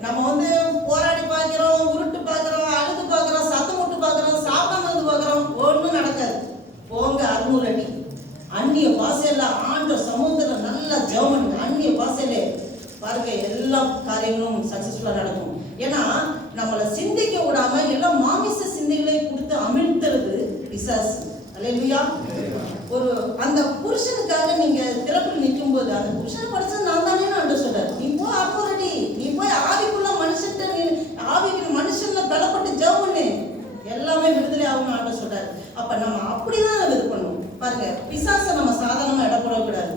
நம்ம வந்து போராடி பார்க்கிறோம், உருட்டு பார்க்கிறோம், அழுது பார்க்கிறோம், சத்தம் விட்டு பார்க்கிறோம், சாப்பிடாம இருந்து பார்க்கிறோம், ஒன்றும் நடக்காது. போங்க 600 அடி அந்நிய பாசையில ஆண்ட சமூகத்துல நல்லா ஜெபம், அந்நிய பாசையிலே பாருங்க எல்லா காரியங்களும் சக்சஸ்ஃபுல்லா நடக்கும். ஏன்னா நம்மளை சிந்திக்க விடாம எல்லாம் மாமிச சிந்தைகளை கொடுத்து அமிழ்த்துறது பிசாசு. அல்லேலூயா. ஒரு அந்த புருஷனுக்காக நீங்க திறப்பில் நிற்கும் போது அந்த புருஷனை படிச்சது நான் தானே ஆண்டு சொல்றாரு. நீ போய் அப்படி நீ போய் ஆவிக்குள்ள மனுஷன் ஆவிக்கு மனுஷன்ல பலப்பட்டு ஜெபம் பண்ணு, எல்லாமே விடுதலை ஆகும் ஆண்டு சொல்றாரு. அப்ப நம்ம அப்படிதான் இது பண்ணுவோம். பாருங்க, பிசாசை நம்ம சாதாரணமா இடப்படக்கூடாது.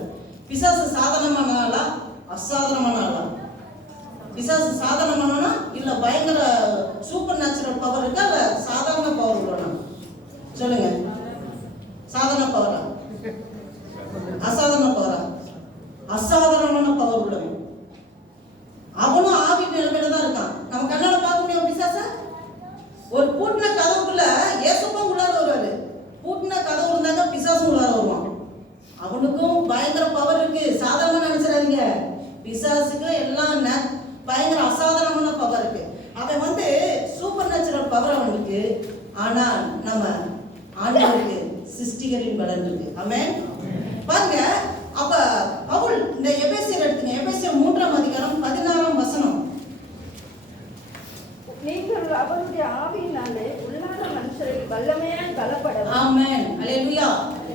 பிசாசு சாதாரணமானாலா அசாதாரணமானாலா? பிசாசு சாதாரணமானா இல்ல பயங்கர சூப்பர் நேச்சுரல் பவர் இருக்கா, இல்ல சாதாரண பவர் உள்ளனா? சொல்லுங்க. சாதாரண பவரா அசாதாரண பவரா? அசாதாரணமான பவர் உள்ளவன். அவனும் ஆவி நிலைமையில தான் இருக்கான். நம்ம கண்ணால பார்க்க முடியும் பிசாச. ஒரு பூட்டின கதவுக்குள்ள ஏசப்பா உள்ளார வருவாரு. பூட்டின கதவு இருந்தாங்க பிசாசு உள்ளார வருவான். அவனுக்கும் பயங்கர பவர் இருக்கு. சாதாரணமா நினைச்சிடாதீங்க. பிசாசுக்கு எல்லாம் பயங்கர அசாதாரணமான பவர் இருக்கு. அவன் வந்து சூப்பர் நேச்சுரல் பவர் அவனுக்கு. ஆனா நம்ம ஆண்டவருக்கு சிருஷ்டிகரின் பலன் இருக்கு. ஆமென். பாருங்க, அப்ப பவுல் இந்த எபேசியர் எடுத்துங்க. எபேசியர் 3ஆம் அதிகாரம் 16ஆம் வசனம். நீங்கள் அவருடைய ஆவியினாலே உள்ளான மனுஷரில் வல்லமையாய் பலப்படவும். ஆமென். அல்லேலூயா.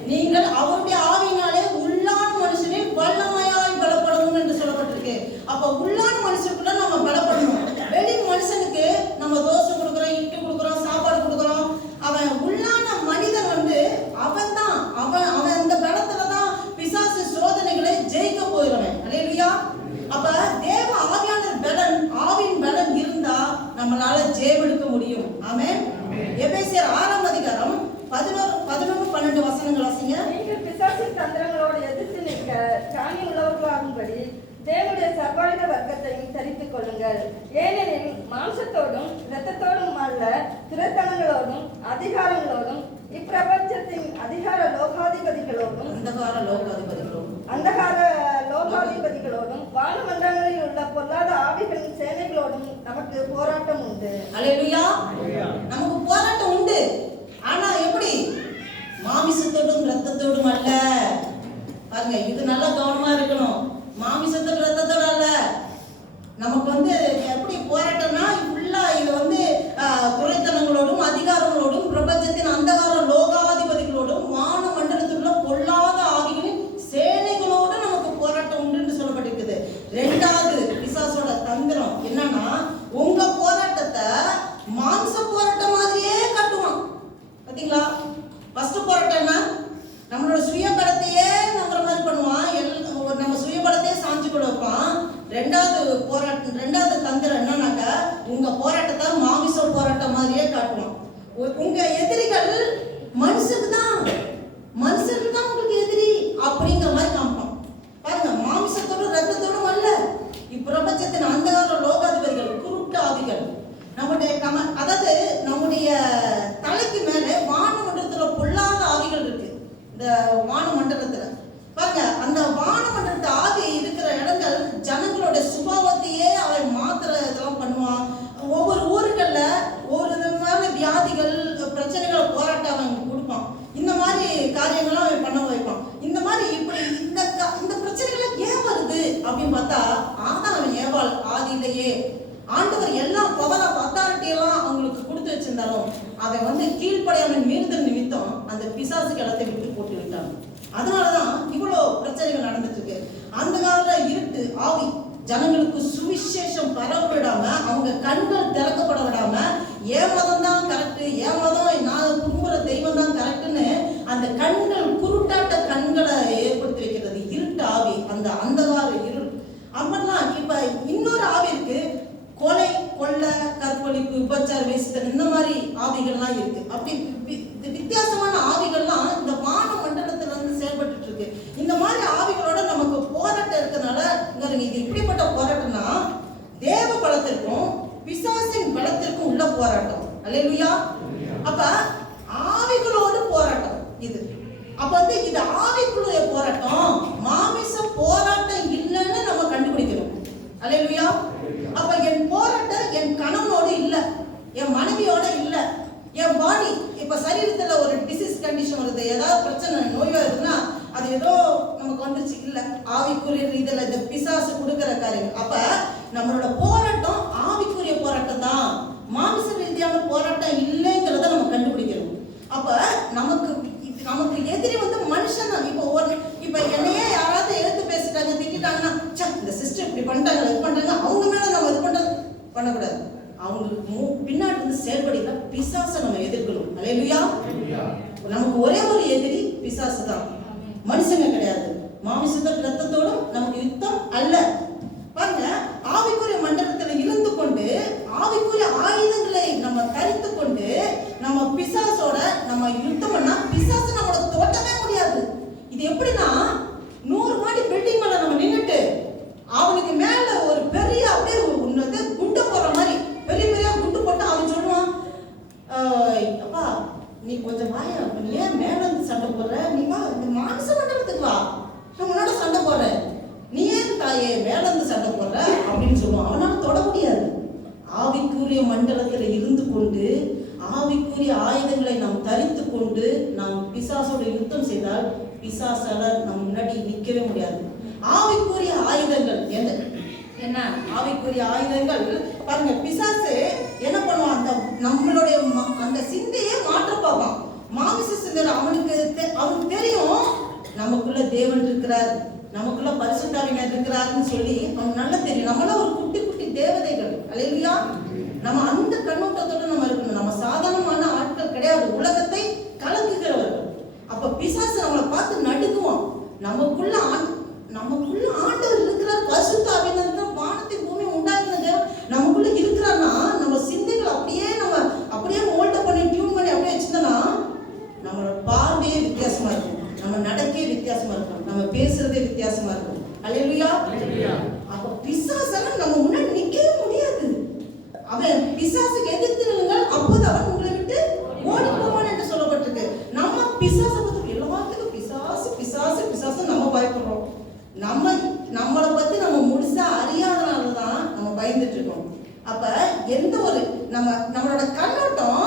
நீங்கள் அவருடைய ஆவியினாலே உள்ளான மனுஷரில் வல்லமையாய் பலப்படவும் என்று சொல்லப்பட்டிருக்கு. அப்ப உள்ளான மனுஷனுக்குள்ள நம்ம பலப்படணும். வெளி மனுஷனுக்கு நம்ம தோசை கொடுக்குறோம், இட்லி கொடுக்குறோம், சாப்பாடு கொடுக்குறோம். அவன் உள்ளான மனிதன் வந்து அவன் தான் அவன் அந்த பலத்துல தான் பிசாசு சோதனைகளை ஜெயிக்க போயிடுவன். அல்லேலூயா. அப்ப தேவ ஆவியான பலன், ஆவின் பலன் இருந்தா நம்மளால ஜெயம் எடுக்க முடியும். ஆமென். எபேசியர் 6ஆம் அதிகாரம் 11, 12 வசனங்கள் வாசிங்க. நீங்கள் பிசாசின் தந்திரங்களோடு எதிர்த்து நிற்க ஞானி உள்ளவர்களாகும்படி தேவனுடைய சர்வாயுத வர்க்கத்தையும் தரித்துக் கொள்ளுங்கள். ஏனெனில் மாம்சத்தோடும் இரத்தத்தோடும் அல்ல, துரைத்தனங்களோடும் அதிகாரங்களோடும் இப்பிரபஞ்சத்தின் அதிகார லோகாதிபதிகளோடும் அந்தகார லோகாதிபதிகளோடும் வானமண்டலங்களில் உள்ள பொல்லாத ஆவிகளின் சேனைகளோடும் நமக்கு போராட்டம் உண்டு. அல்லேலூயா. நமக்கு போராட்டம் உண்டு. ஆனா எப்படி? மாமிசத்தோடும் இரத்தத்தோடும் அல்ல. பாருங்க, இது நல்லா கவனமா இருக்கணும். மாமிசத்தோட இரத்தத்தோட அல்ல. நமக்கு வந்து எப்படி போராட்டம்னா ஃபுல்லா இது வந்து குறைத்தனங்களோடும் அதிகாரங்களோடும் ஃபர்ஸ்ட் போராட்டம்னா நம்மளோட சுயபலத்தையே நம்புற மாதிரி பண்ணுவான். நம்ம சுயபலத்தையே சாஞ்சு கூட வைப்பான். ரெண்டாவது தந்திரம் என்னன்னாக்கா, உங்க போராட்டத்தை மாமிச போராட்டம் மாதிரியே காட்டுவான். உங்க எதிரிகள் மனுஷனுக்கு தான் உங்களுக்கு எதிரி அப்படிங்கிற மாதிரி காமிப்பான். பாருங்க, மாமிசத்தோடும் ரத்தத்தோடும் அல்ல, இப்பிரபஞ்சத்தின் அந்தகார லோகாதிபதிகள், குருட்டு ஆவிகள், நம்முடைய தலைக்கு மேல வானமண்டலத்துல பொல்லாத ஆவிகள் இருக்கு. இந்த வானமண்டலத்துல பாருங்க, அந்த வானமண்டலத்து ஆவி இருக்கிற இடங்கள் ஜனங்களோட சுபாவத்தையே அவன் மாத்திர இதெல்லாம் பண்ணுவான். ஒவ்வொரு ஊர்கள்ல ஒவ்வொரு விதமான வியாதிகள், பிரச்சனைகளை போராட்டம் அவன் கொடுப்பான். இந்த மாதிரி காரியங்களும் அவன் பண்ண வைப்பான். இந்த மாதிரி இப்படி இந்த பிரச்சனைகள் ஏன் வருது அப்படின்னு பார்த்தா, அவன் ஏவாள் ஆதியிலேயே ஆண்டவர் எல்லாம் பவர் ஆஃப் அத்தாரிட்டியெல்லாம் அவங்களுக்கு கொடுத்து வச்சிருந்தாலும் அதை கீழ்ப்படையாமல் மீறுதல் நிமித்தம் அந்த பிசாசுக்கு இடத்தை விட்டு போட்டு விட்டாங்க. அதனாலதான் இவ்வளோ பிரச்சனைகள் நடந்துட்டு இருக்கு. அந்த காலத்துல இருட்டு ஆவி ஜனங்களுக்கு சுவிசேஷம் பரவ விடாம, அவங்க கண்கள் திறக்கப்பட விடாம, என் மதம் தான் கரெக்ட், என் மதம் நான் கும்பிடுற தெய்வம் தான் கரெக்ட்னு அந்த கண்கள் குருட்டாட்ட கண்களை ஏற்படுத்தி வைக்கிறது இருட்டு ஆவி, அந்த அந்தகார இருள். அப்படிலாம் இப்ப இன்னொரு ஆவி இருக்கு, கொலை, கொள்ளை, கற்பழிப்பு, விபச்சார, வேசித்தல், இந்த மாதிரி ஆவிகள்லாம் இருக்கு. அப்படி வித்தியாசமான ஆவிகள்லாம் இந்த வான மண்டலத்துல செயல்பட்டு இருக்கு. இந்த மாதிரி ஆவிகளோட நமக்கு போராட்டம் இருக்கிறதுனால இது இப்படிப்பட்ட போராட்டம்னா தேவ பலத்திற்கும் பிசாசின் பலத்திற்கும் உள்ள போராட்டம். அல்லேலூயா. அப்ப ஆவிகளோடு போராட்டம் இது. அப்ப இது ஆவிக்குள்ள போராட்டம், மாமிச போராட்டம் இல்லைன்னு நம்ம கண்டுபிடிக்கணும். அல்லேலூயா. அப்ப என் போராட்டம் என் கணவனோடு இல்ல, என் மனைவியோட இல்ல, என் பாடி இப்ப சரீரத்துல ஒரு டிசீஸ் கண்டிஷன் வருது, ஏதாவது பிரச்சனை நோய் வருதுன்னா அது ஏதோ நமக்கு வந்துருச்சு இல்ல, ஆவிக்குரிய இதுல இந்த பிசாசு கொடுக்கிற காரியங்கள். அப்ப நம்மளோட போராட்டம் ஆவிக்குரிய போராட்டம் தான், மாமிச ரீதியான போராட்டம் இல்லைங்கிறத நம்ம கண்டுபிடிக்கணும். அப்ப நமக்கு எதிரி மனுஷன் தான். இப்ப என்னையே யாராவது எடுத்து பேசிட்டாங்க, திட்டாங்கன்னா, இந்த சிஸ்டர் இப்படி பண்ணிட்டாங்க, இது பண்றாங்க, அவங்க மேல நம்ம இது பண்ணக்கூடாது. அவங்களுக்கு பின்னாடி செயல்படுகிற பிசாசை நம்ம எதிர்க்கணும். அல்லேலூயா. நமக்கு ஒரே ஒரு எதிரி பிசாசு தான், மனுஷங்க கிடையாது. மாமிசத்தோட ரத்தத்தோடும் நமக்கு யுத்தம் அல்ல. பாருங்க, ஆவிக்குரிய மண்டலத்துல இருந்து கொண்டு ஆவிக்குரிய ஆயுதங்களை நம்ம தரித்து கொண்டு நம்ம பிசாசோட நம்ம யுத்தம் பண்ணா பிசாசு நம்மளோட தோட்டமே முடியாது. இது எப்படின்னா, 100 மாடி பில்டிங் மேல நம்ம நின்னுட்டு அவனுக்கு மேல ஒரு பெரிய அப்படியே குண்டு போடுற மாதிரி பெரிய குண்டு போட்டு அவன் சொல்லுவான், அப்பா நீ கொஞ்சம் வாயா, நீ ஏன் மேல இருந்து சண்டை போடுற, நீ வா இந்த மாமிச மண்டலத்துக்கு வா, நான் உன்னோட சண்டை போடுறேன், நீ ஏன் தாயே மேல இருந்து சண்டை போடுற அப்படின்னு சொல்லுவான். அவனால தொட முடியாது. ஆவிக்குரிய மண்டலத்துல இருந்து கொண்டு ஆவிக்குரிய ஆயுதங்களை நாம் தரித்து கொண்டு நாம் பிசாசோட யுத்தம் செய்தால் பிசாசால நம்ம முன்னாடி நிற்கவே முடியாது. ஆவிக்குரிய ஆயுதங்கள் என்ன? ஆவிக்குரிய ஆயுதங்கள் பாருங்க, பிசாசு என்ன பண்ணுவான், நம்மளுடைய அந்த சிந்தையே மாற்ற பார்ப்பான். மாமிச சிந்தை அவனுக்கு தெரியும் நமக்குள்ள தேவன் இருக்கிறார், நமக்குள்ள பரிசுத்தாவினர் இருக்கிறாருன்னு சொல்லி அவனுக்கு நல்லா தெரியும். நம்மள ஒரு குட்டி குட்டி தேவதைகள். அல்லேலூயா. நம்ம அந்த கண்ணோட்டத்தோட நம்ம இருக்கணும். நம்ம சாதாரணமான ஆட்கள் கிடையாது, உலகத்தை கலக்குகிறவர்கள். அப்ப பிசாசு நம்மளை பார்த்து நடுக்குவோம். நமக்குள்ள ஆண்டவர் இருக்கிறார், பரிசுத்த ஆவியானவர் வானத்தின் பூமி உண்டாக்கின தேவன் நமக்குள்ள இருக்கிறார்னா நம்ம சிந்தைகள் அப்படியே மோல்ட் பண்ணி டியூன் பண்ணி அப்படியே வச்சுட்டோம்னா நம்மளோட பார்வையே வித்தியாசமா இருக்கும், நம்ம நடக்கையே வித்தியாசமா இருக்கும், நம்ம பேசுறதே வித்தியாசமா இருக்கும். அல்லேலூயா. அப்ப பிசாசால நம்ம முன்னாடி நிக்கவே முடியாது. அவன் பிசாசுக்கு எதிர்த்து நில்லுங்கள், அப்போது அவன் உங்களை விட்டு ஓடி போவான் என்று சொல்லப்பட்டிருக்கு. நம்ம பிசாசை பத்தி எல்லாத்துக்கும் பிசாசு நம்ம பயப்படுறோம். நம்மளை பத்தி நம்ம முழுசா அறியாதனாலதான் நம்ம பயந்துட்டு இருக்கோம். அப்ப எந்த ஒரு நம்மளோட கண்ணோட்டம்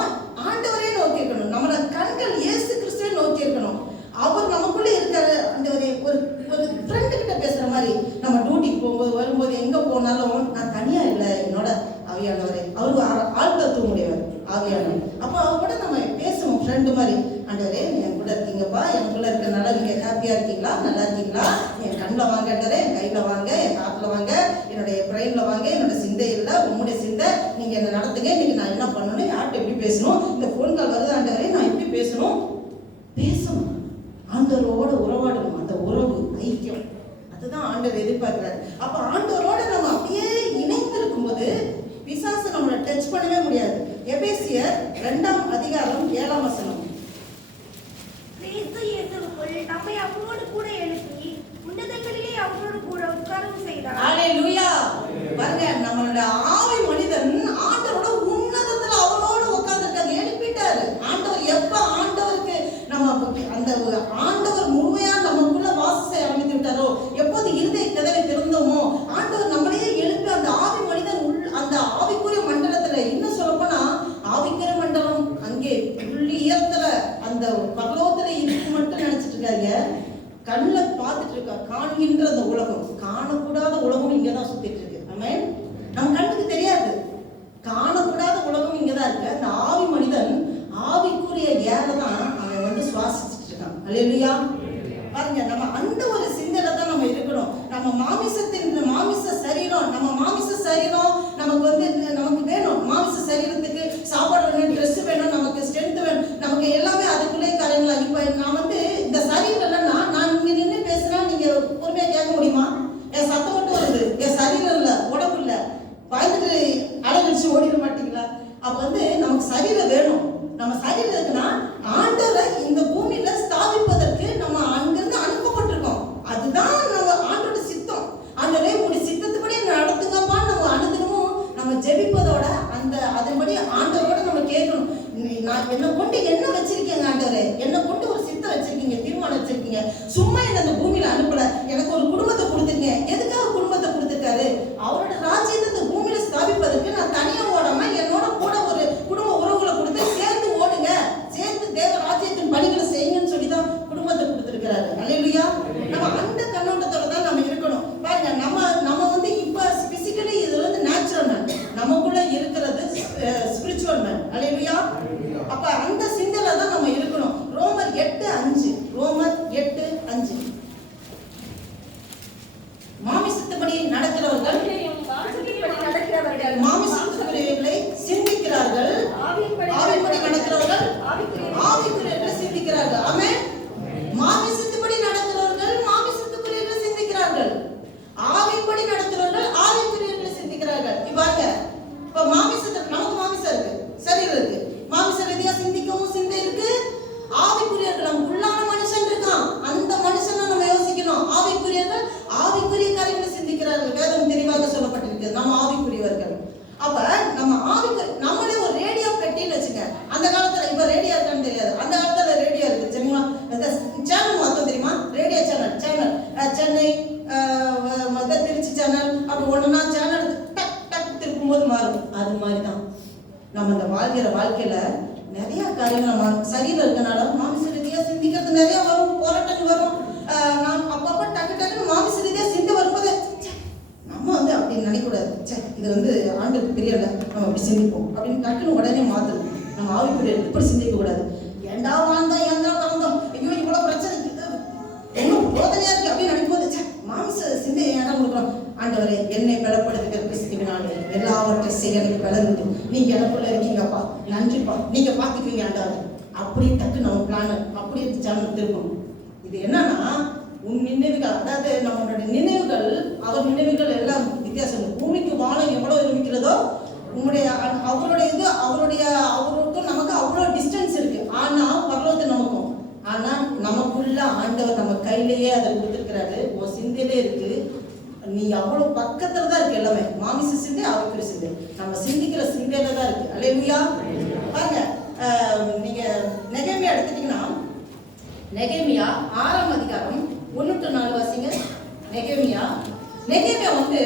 ஆண்டவரே நோக்கி இருக்கணும், நம்மளோட கண்கள் இயேசு கிறிஸ்துவை நோக்கி இருக்கணும். அவர் நமக்குள்ள இருக்காரு. அந்த ஒரு ஃப்ரெண்டு கிட்ட பேசுற மாதிரி நம்ம டியூட்டிக்கு போகும்போது வரும்போது எங்க போனாலும் நான் தனியா இல்லை, என்னோட ஆவியானவரே, அவருக்கு ஆழ்த்த தூங்குடையவர் ஆவியானவர். அப்போ அவர் கூட நம்ம பேசுவோம் ஃப்ரெண்டு மாதிரி. ஆண்டவரே என் கூட இருக்கீங்கப்பா, எனக்குள்ள இருக்கிறனால நீங்க ஹாப்பியா இருக்கீங்களா, நல்லா இருக்கீங்களா, என் கண்ணில் வாங்கன்றே, என் கையில வாங்க, என் காத்துல வாங்க, என்னுடைய பிரெயின்ல வாங்க, என்னோட சிந்தை இல்லை உங்களுடைய சிந்தை, நீங்க என்ன நடத்துங்க, இன்னைக்கு நான் என்ன பண்ணணும், யார்கிட்ட எப்படி பேசணும், இந்த ஃபோன் கால் வருது ஆண்டவரே நான் எப்படி பேசணும், பேசணும், ஆண்டவரோட உறவாடணும். அந்த உறவு ஐக்கியம் அதுதான் ஆண்டவர் எதிர்பார்க்கிறார். அப்ப ஆண்டவரோட நம்ம அப்படியே இணைந்து இருக்கும்போது பிசாசு நம்மளை டச் பண்ணவே முடியாது. எபேசியர் 2:7 கிறிஸ்து இயேசுவுக்குள் நம்மை அவரோடு கூட எழுப்பி உன்னதங்களிலே அவரோடு கூட உட்காரவும் செய்தார். ஹalleluya. பாருங்க, நம்மளோட ஆவி மனிதன் ஆண்டவரோட உன்னதத்துல அவரோட உட்கார்ந்திருக்காங்க, எழுப்பிட்டாரு. ஆண்டவர் எப்ப ஆண்டவருக்கு நம்ம அந்த ஆண்டவர் முழுமையா நமக்குள்ள வாசத்தை அமைத்து விட்டாரோ, எப்போது இருதய கதவை திறந்தோமோ, ஆண்டவர் நம்மளையே எழுப்பி அந்த ஆவி மனிதன் அந்த ஆவிக்குரிய மண்டலத்துல, இன்னும் சொல்லப்போனா ஆவிக்குரிய மண்டலம் அங்கே புள்ளி உயரத்துல அந்த பரலோகத்துல இருக்கு மட்டும் நினைச்சிட்டு இருக்காங்க. கண்ணில் பார்த்துட்டு இருக்கா காண்கின்ற அந்த உலகம், காணக்கூடாத உலகம் இங்கதான் சுத்திட்டு இருக்கு. ஆமென். நம்ம கண்ணுக்கு தெரியாது, காணக்கூடாத உலகம் இங்கதான் இருக்கு. அந்த ஆவி மனிதன் ஆவிக்குரிய ஏறதான் அவன் வந்து சுவாசிச்சுட்டு இருக்கான். அல்லேலூயா. பாருங்க, நம்ம அந்த ஒரு சிந்தனை தான் நம்ம இருக்கணும். நம்ம மாமிச சரீரம், நம்ம மாமிச சரீரம் நமக்கு வந்து நமக்கு வேணும். மாமிச சரீரத்துக்கு சாப்பாடு வேணும், ட்ரெஸ் வேணும், நமக்கு ஸ்ட்ரென்த் வேணும், நமக்கு எல்லாமே அதுக்குள்ளே காரியங்கள். இப்போ நான் வந்து இந்த சரீரம் இல்லைன்னா நான் இங்க நின்று பேசுனா நீங்க பொறுமையா கேட்க முடியுமா? என் சத்தம் மட்டும் வருது, என் சரீரம் இல்லை, உடம்பு இல்லை, பயந்துட்டு அலைகழிச்சு ஓடிட மாட்டீங்களா? அப்ப வந்து நமக்கு சரீரம் வேணும். நம்ம சரீரம் இருக்குன்னா ஆண்டவரை இந்த பூமியில ஸ்தாபிப்பதற்கு நம்ம அங்கிருந்து அனுப்பப்பட்டிருக்கோம். அதுதான் நம்ம ஆண்டோட சித்தம். ஆண்டவரே உங்களுடைய சித்தத்துப்படி நடத்துங்கப்பா. நம்ம அனுதினமும் நம்ம ஜெபிப்பதோட அந்த அதன்படி ஆண்டவரோட நம்ம கேட்கணும். நான் என்னை கொண்டு என்ன வச்சிருக்கீங்க ஆண்டவரே? என்னை கொண்டு ஒரு சித்தம் வச்சிருக்கீங்க, தீர்மானம் வச்சிருக்கீங்க. சும்மா என்ன அந்த பூமியில அனுப்பல, எனக்கு ஒரு குடும்பத்தை கொடுத்துருக்கீங்க. எதுக்காக குடும்பத்தை கொடுத்துருக்காரு? அவரோட ராஜ்யத்தை இந்த பூமியில ஸ்தாபிப்பதற்கு நான் தனியா ஓடாம என்னோட கூட ஒரு குடும்ப உறவுகளை கொடுத்து சேர்ந்து ஓடுங்க, சேர்ந்து தேவ ராஜ்யத்தின் பணிகளை செய்யுங்கன்னு சொல்லிதான் குடும்பத்தை கொடுத்துருக்கிறாரு. அல்லேலூயா. நம்ம அந்த கண்ணோட்டத்தோட தான் நம்ம இருக்கணும். பாருங்க, நம்ம வந்து இப்ப பிசிக்கலி இது வந்து நேச்சுரல் மேன், நமக்குள்ள இருக்கிறது ஸ்பிரிச்சுவல் மேன். அல்லேலூயா. அப்ப அந்த சிந்தனை தான் நம்ம இருக்கணும். ரோமர் 8:5 மாமிசத்துப்படி நடக்கிறவர்கள் மாமிசத்துக்குரியவர்களை சிந்திக்கிறார்கள், ஆவியின்படி நடக்கிறவர்கள் ஆவிக்குரியவர்களை சிந்திக்கிறார்கள். ஆமென். மாமிசத்துப்படி நடக்கிறவர்கள் மாமிசத்துக்குரியவர்களை சிந்திக்கிறார்கள், ஆவியின்படி நடக்கிறவர்கள் ஆவிக்குரியவர்களை சிந்திக்கிறார்கள். பாருங்க, இப்ப மாமிசத்துக்கு நமக்கு மாமிசம் இருக்கு, சரீரம் இருக்கு. மாமிச ரீதியா சிந்திக்கவும் சிந்தை இருக்கு. ஆவிக்குரியவர்கள் நம்ம உள்ளான மனுஷன் இருக்கான், அந்த மனுஷனை நம்ம யோசிக்கணும். ஆவிக்குரியவர்கள் ஆவிக்குரிய காரியங்களை சிந்திக்கிறார்கள். வேதம் தெளிவாக சொல்லப்பட்டிருக்கு, நம்ம ஆவிக்குரியவர்கள். அப்ப நம்ம நம்மளே ஒரு ரேடியோ பெட்டின்னு வச்சுங்க. அந்த காலத்துல இப்ப ரேடியோ இருக்கான்னு தெரியாது, அந்த காலத்துல ரேடியோ இருக்கு தெரியுமா? சேனல் மாத்தம் தெரியுமா? Radio channel Chennai, Tiruchi channel, அப்படி ஒண்ணுன்னா சேனல் டக் டக் திருப்பும் போது மாறும். அது மாதிரிதான் நம்ம இந்த வாழ்க்கையில நிறைய காரியங்கள் நம்ம சரீரம் இருக்கனால மாமிச ரீதியா சிந்திக்கிறது நிறைய வரும், போராட்டங்கள் வரும். நாம் அப்பப்ப டக்கு மாமிச ரீதியா சிந்தை வரும்போது நம்ம வந்து அப்படி நினைக்கூடாது. இது வந்து ஆண்டுக்கு பெரியல, நம்ம அப்படி சிந்திப்போம் அப்படின்னு டக்குன்னு உடனே மாத்தணும். நம்ம ஆவிக்குரிய இப்படி சிந்திக்க கூடாது. ஏண்டா வாழ்ந்தோம், ஏண்டா வளர்ந்தோம், ஐயோ இவ்வளவு பிரச்சனை இன்னும் போதனையா இருக்கு அப்படின்னு நினைக்கும் போது மாமிச சிந்தை ஏன்னா கொடுக்குறோம். ஆண்டவரே, என்னை பலப்படுத்துகிற கிறிஸ்துவினாலே எல்லாவற்றையும் செய்ய எனக்கு பலருது. நீங்க எனக்குள்ள இருக்கீங்கப்பா, நன்றிப்பா, நீங்க பாத்துக்குவீங்க ஆண்டவர். அப்படியே டக்கு நம்ம பிளான் அப்படியே சேனல் திருப்பணும். இது என்னன்னா உன் நினைவுகள், அதாவது நம்மளோட நினைவுகள் அவர் நினைவுகள் எல்லாம் வித்தியாசம். பூமிக்கு வானம் எவ்வளவு இருக்கிறதோ அவருக்கும் நமக்கு அவ்வளோ டிஸ்டன்ஸ் இருக்கு. ஆனா பரலோகத்து நமக்கும், ஆனா நமக்குள்ள ஆண்டவர் நம்ம கையிலேயே அதை கொடுத்துருக்கிறாரு. உன் சிந்தையிலே இருக்கு, நீ அவ்வளவு பக்கத்துல தான் இருக்கு. எல்லாமே மாமிச சிந்தை ஆவிக்குரிய சிந்தை நம்ம சிந்திக்கிற சிந்தையில தான் இருக்கு. அல்லேலூயா. பாருங்க, நீங்க நெகேமியா எடுத்துட்டீங்கன்னா நெகேமியா 6ஆம் அதிகாரம் 1-4 வாசிங்க. நெகேமியா வந்து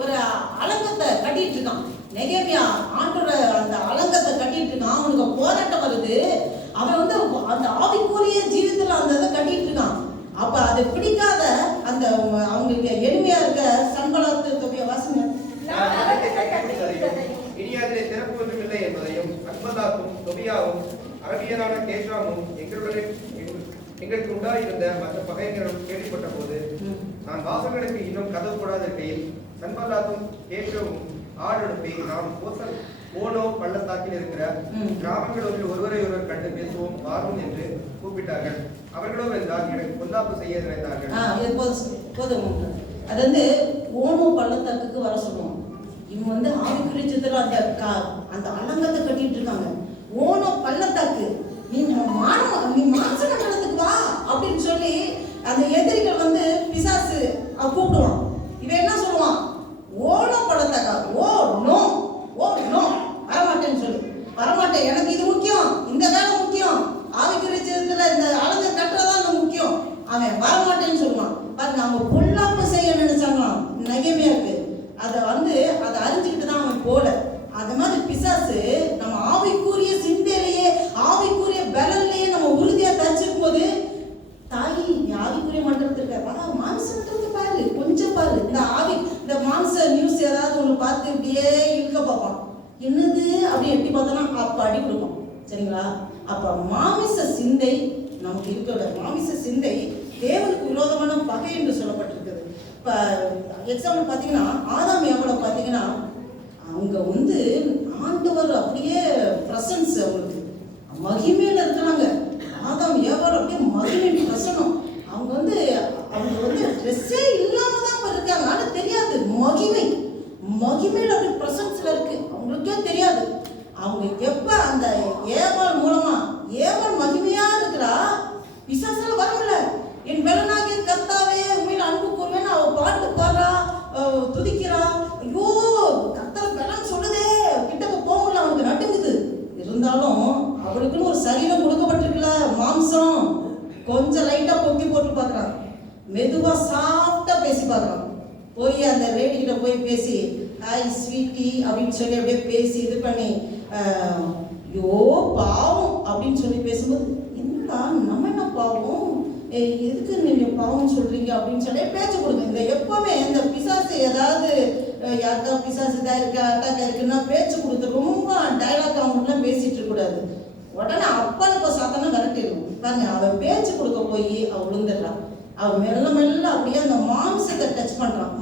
ஒரு அலங்கத்தை கட்டிட்டு இருக்கான். நெகேமியா ஆண்டோட அந்த அலங்கத்தை கட்டிட்டு இருக்கான். அவனுக்கு போராட்டம் வருது. அவன் வந்து அந்த ஆவிக்குரிய ஜீவிதத்துல அந்த இதை கட்டிட்டு இருக்கான். அப்ப அது பிடிக்காத அந்த அவங்களுக்கு எளிமையா இருக்க சன்பலாத்து தொகையை வாசிங்க. இனியாதிலே திறப்பு ஒன்றுமில்லை என்பதையும் சன்பலாத்தும் தொபியாவும் அரபியனான கேஷாமும் எங்களுக்கு உண்டாயிருந்த மற்ற பகைஞர்களும் கேள்விப்பட்ட போது நான் வாசல்களுக்கு இன்னும் கதவு போடாத இருக்கையில் சன்பலாத்தும் கேஷாவும் ஆள் அனுப்பி நாம் ஓனோ பள்ளத்தாக்கில் இருக்கிற கிராமங்களில் ஒருவரை ஒருவர் கண்டு பேசுவோம் வாரும் என்று கூப்பிட்டார்கள். அவர்களோ என்றால் எனக்கு பொல்லாப்பு செய்ய நினைத்தார்கள். இது போதும். அது வந்து ஓனோ பள்ளத்தாக்குக்கு வர சொல்லுவோம். இவங்க வந்து ஆவிக்குரிய சித்தல அந்த அலங்கத்தை கட்டிட்டு இருக்காங்க. ஓனோ பள்ளத்தாக்கு நீ மாம்ச மண்டலத்துக்கு வா அப்படின்னு சொல்லி அந்த எதிரிகள் வந்து பிசாசு கூப்பிடுவான். இவன் என்ன சொல்லுவான்? ஓனோ பள்ளத்தாக்கா? ஓ நோ வரமாட்டேன்னு சொல்லி, வரமாட்டேன், எனக்கு இது முக்கியம், இந்த வேலை முக்கியம், ஆவிக்குரிய சித்தல இந்த அலங்க கட்டுறதான் முக்கியம், அவன் வரமாட்டேன்னு சொல்லுவான். பாருங்க, அவங்க பொல்லாப்பு செய்ய நினைச்சாங்களாம் நெகேமியாவுக்கு. அதை அறிஞ்சுக்கிட்டு தான் அவன் போல. அது மாதிரி பிசாசு நம்ம ஆவிக்குரிய சிந்தையிலேயே ஆவிக்குரிய பலன்லேயே நம்ம உறுதியா தச்சிருக்கும் போது, தாயி நீ ஆவிக்குரிய மண்டலத்திற்கு மாம்ச மண்டலத்தை பாரு, கொஞ்சம் பாரு, இந்த மாம்ச நியூஸ் ஏதாவது ஒன்று பார்த்து இப்படியே இழுக்க பார்ப்பான். என்னது அப்படி எட்டி பார்த்தோன்னா அப்ப அடி கொடுக்கும். சரிங்களா? அப்ப மாமிச சிந்தை நமக்கு இருக்கிற மாமிச சிந்தை தேவனுக்கு விரோதமான பகை என்று சொல்லப்பட்டிருக்குது. இப்போ எக்ஸாம்பிள் பார்த்தீங்கன்னா, ஆதாம் ஏவாளை பார்த்தீங்கன்னா, அவங்க வந்து ஆண்டவர் அப்படியே பிரசன்ஸ், அவங்களுக்கு மகிமையில இருக்கிறாங்க. ஆதாம் ஏவாள் அப்படியே மகிமை பிரசனம். அவங்க வந்து ட்ரெஸ்ஸே இல்லாம தான் இருக்காங்க. ஆனால் தெரியாது, மகிமையில அப்படி பிரசன்ஸ்ல இருக்கு, அவங்களுக்கே தெரியாது. அவங்க எப்ப அந்த ஏவாள் மூலமா ஏவாள் மகிமையா இருக்கிறா, பிசாசால வரல. என் பெலனாகிய கர்த்தாவே உண்மையில அன்பு கூறுவேன்னு அவ பாட்டு பாடுறா, துதிக்கிறா. ஐயோ கர்த்தர பெலன் சொல்லுதே, கிட்டக்க போகல, அவனுக்கு நடுங்குது. இருந்தாலும் அவளுக்குன்னு ஒரு சரீரம் கொடுக்கப்பட்டிருக்குல்ல, மாம்சம், கொஞ்சம் லைட்டா பொக்கி போட்டு பார்க்கறான். மெதுவா சாஃப்டா பேசி பார்க்கறான். போய் அந்த லேடி கிட்ட போய் பேசி ஹாய் ஸ்வீட்டி அப்படின்னு சொல்லி அப்படியே பேசி இது பண்ணி, ஐயோ பாவம் அப்படின்னு சொல்லி பேசும்போது, என்னடா நம்ம என்ன பாவம், எதுக்கு நீங்க பாவம் சொல்றீங்க அப்படின்னு சொல்லி பேச்சு கொடுங்க. இந்த எப்பவுமே இந்த பிசாசு ஏதாவது யாருக்கா பிசாசு இதா இருக்கு அட்டாக்கா இருக்குன்னா பேச்சு கொடுத்து ரொம்ப டைலாக் அவங்களுக்குலாம் பேசிட்டு இருக்க கூடாது. உடனே அப்பனுக்கு சாத்தான விரட்டிடும். பாருங்க, அவன் பேச்சு கொடுக்க போய் அவ விழுந்துடுறான். அவன் மெல்ல மெல்ல அப்படியே அந்த மாமிசத்தை டச் பண்றான்.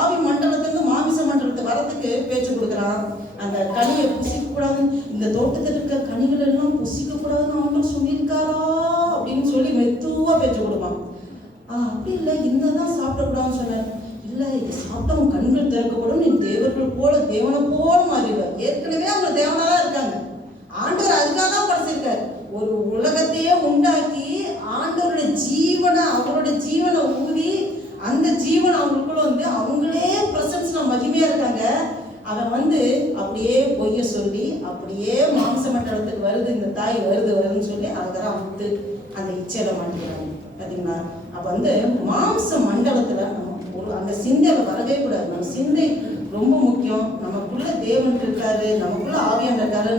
ஆவி மண்டலத்திலிருந்து மாமிச மண்டலத்தை வரத்துக்கு பேச்சு கொடுக்குறான். அந்த கனியை புசிக்க கூடாது, இந்த தோட்டத்தில் இருக்க கனிகள் எல்லாம் புசிக்க கூடாதுன்னு அவங்க சொல்லியிருக்காரா அப்படின்னு சொல்லி மெதுவா பேச்சு கொடுப்பான். அப்படி இல்லை, இந்ததான் சாப்பிடக்கூடாதுன்னு சொன்னார். இல்லை, இது சாப்பிட்டவங்க கண்கள் திறக்கப்படும், நீ தேவர்கள் போல தேவனை போல மாறிடுவார். ஏற்கனவே அவங்க தேவனாதான் இருக்காங்க. ஆண்டவர் அதுக்காக தான் படைச்சிருக்காரு. ஒரு உலகத்தையே உண்டாக்கி ஆண்டவருடைய அவருடைய ஜீவனை ஊதி அந்த ஜீவன் அவங்களுக்குள்ள அவங்களே பிரசன்ஸ்ல மகிமையா இருக்காங்க. அவன் அப்படியே பொய்ய சொல்லி அப்படியே மாம்ச மண்டலத்துக்கு வருது, இந்த தாய் வருதுன்னு சொல்லி அதுதான் அந்த இச்சையில மாட்டிக்கிறாங்க. பார்த்தீங்களா? அப்ப மாம்ச மண்டலத்துல நம்ம அந்த சிந்தையில வரவே கூடாது. நம்ம சிந்தை ரொம்ப முக்கியம். நமக்குள்ள தேவன் இருக்காரு, நமக்குள்ள ஆவியான் இருக்காரு.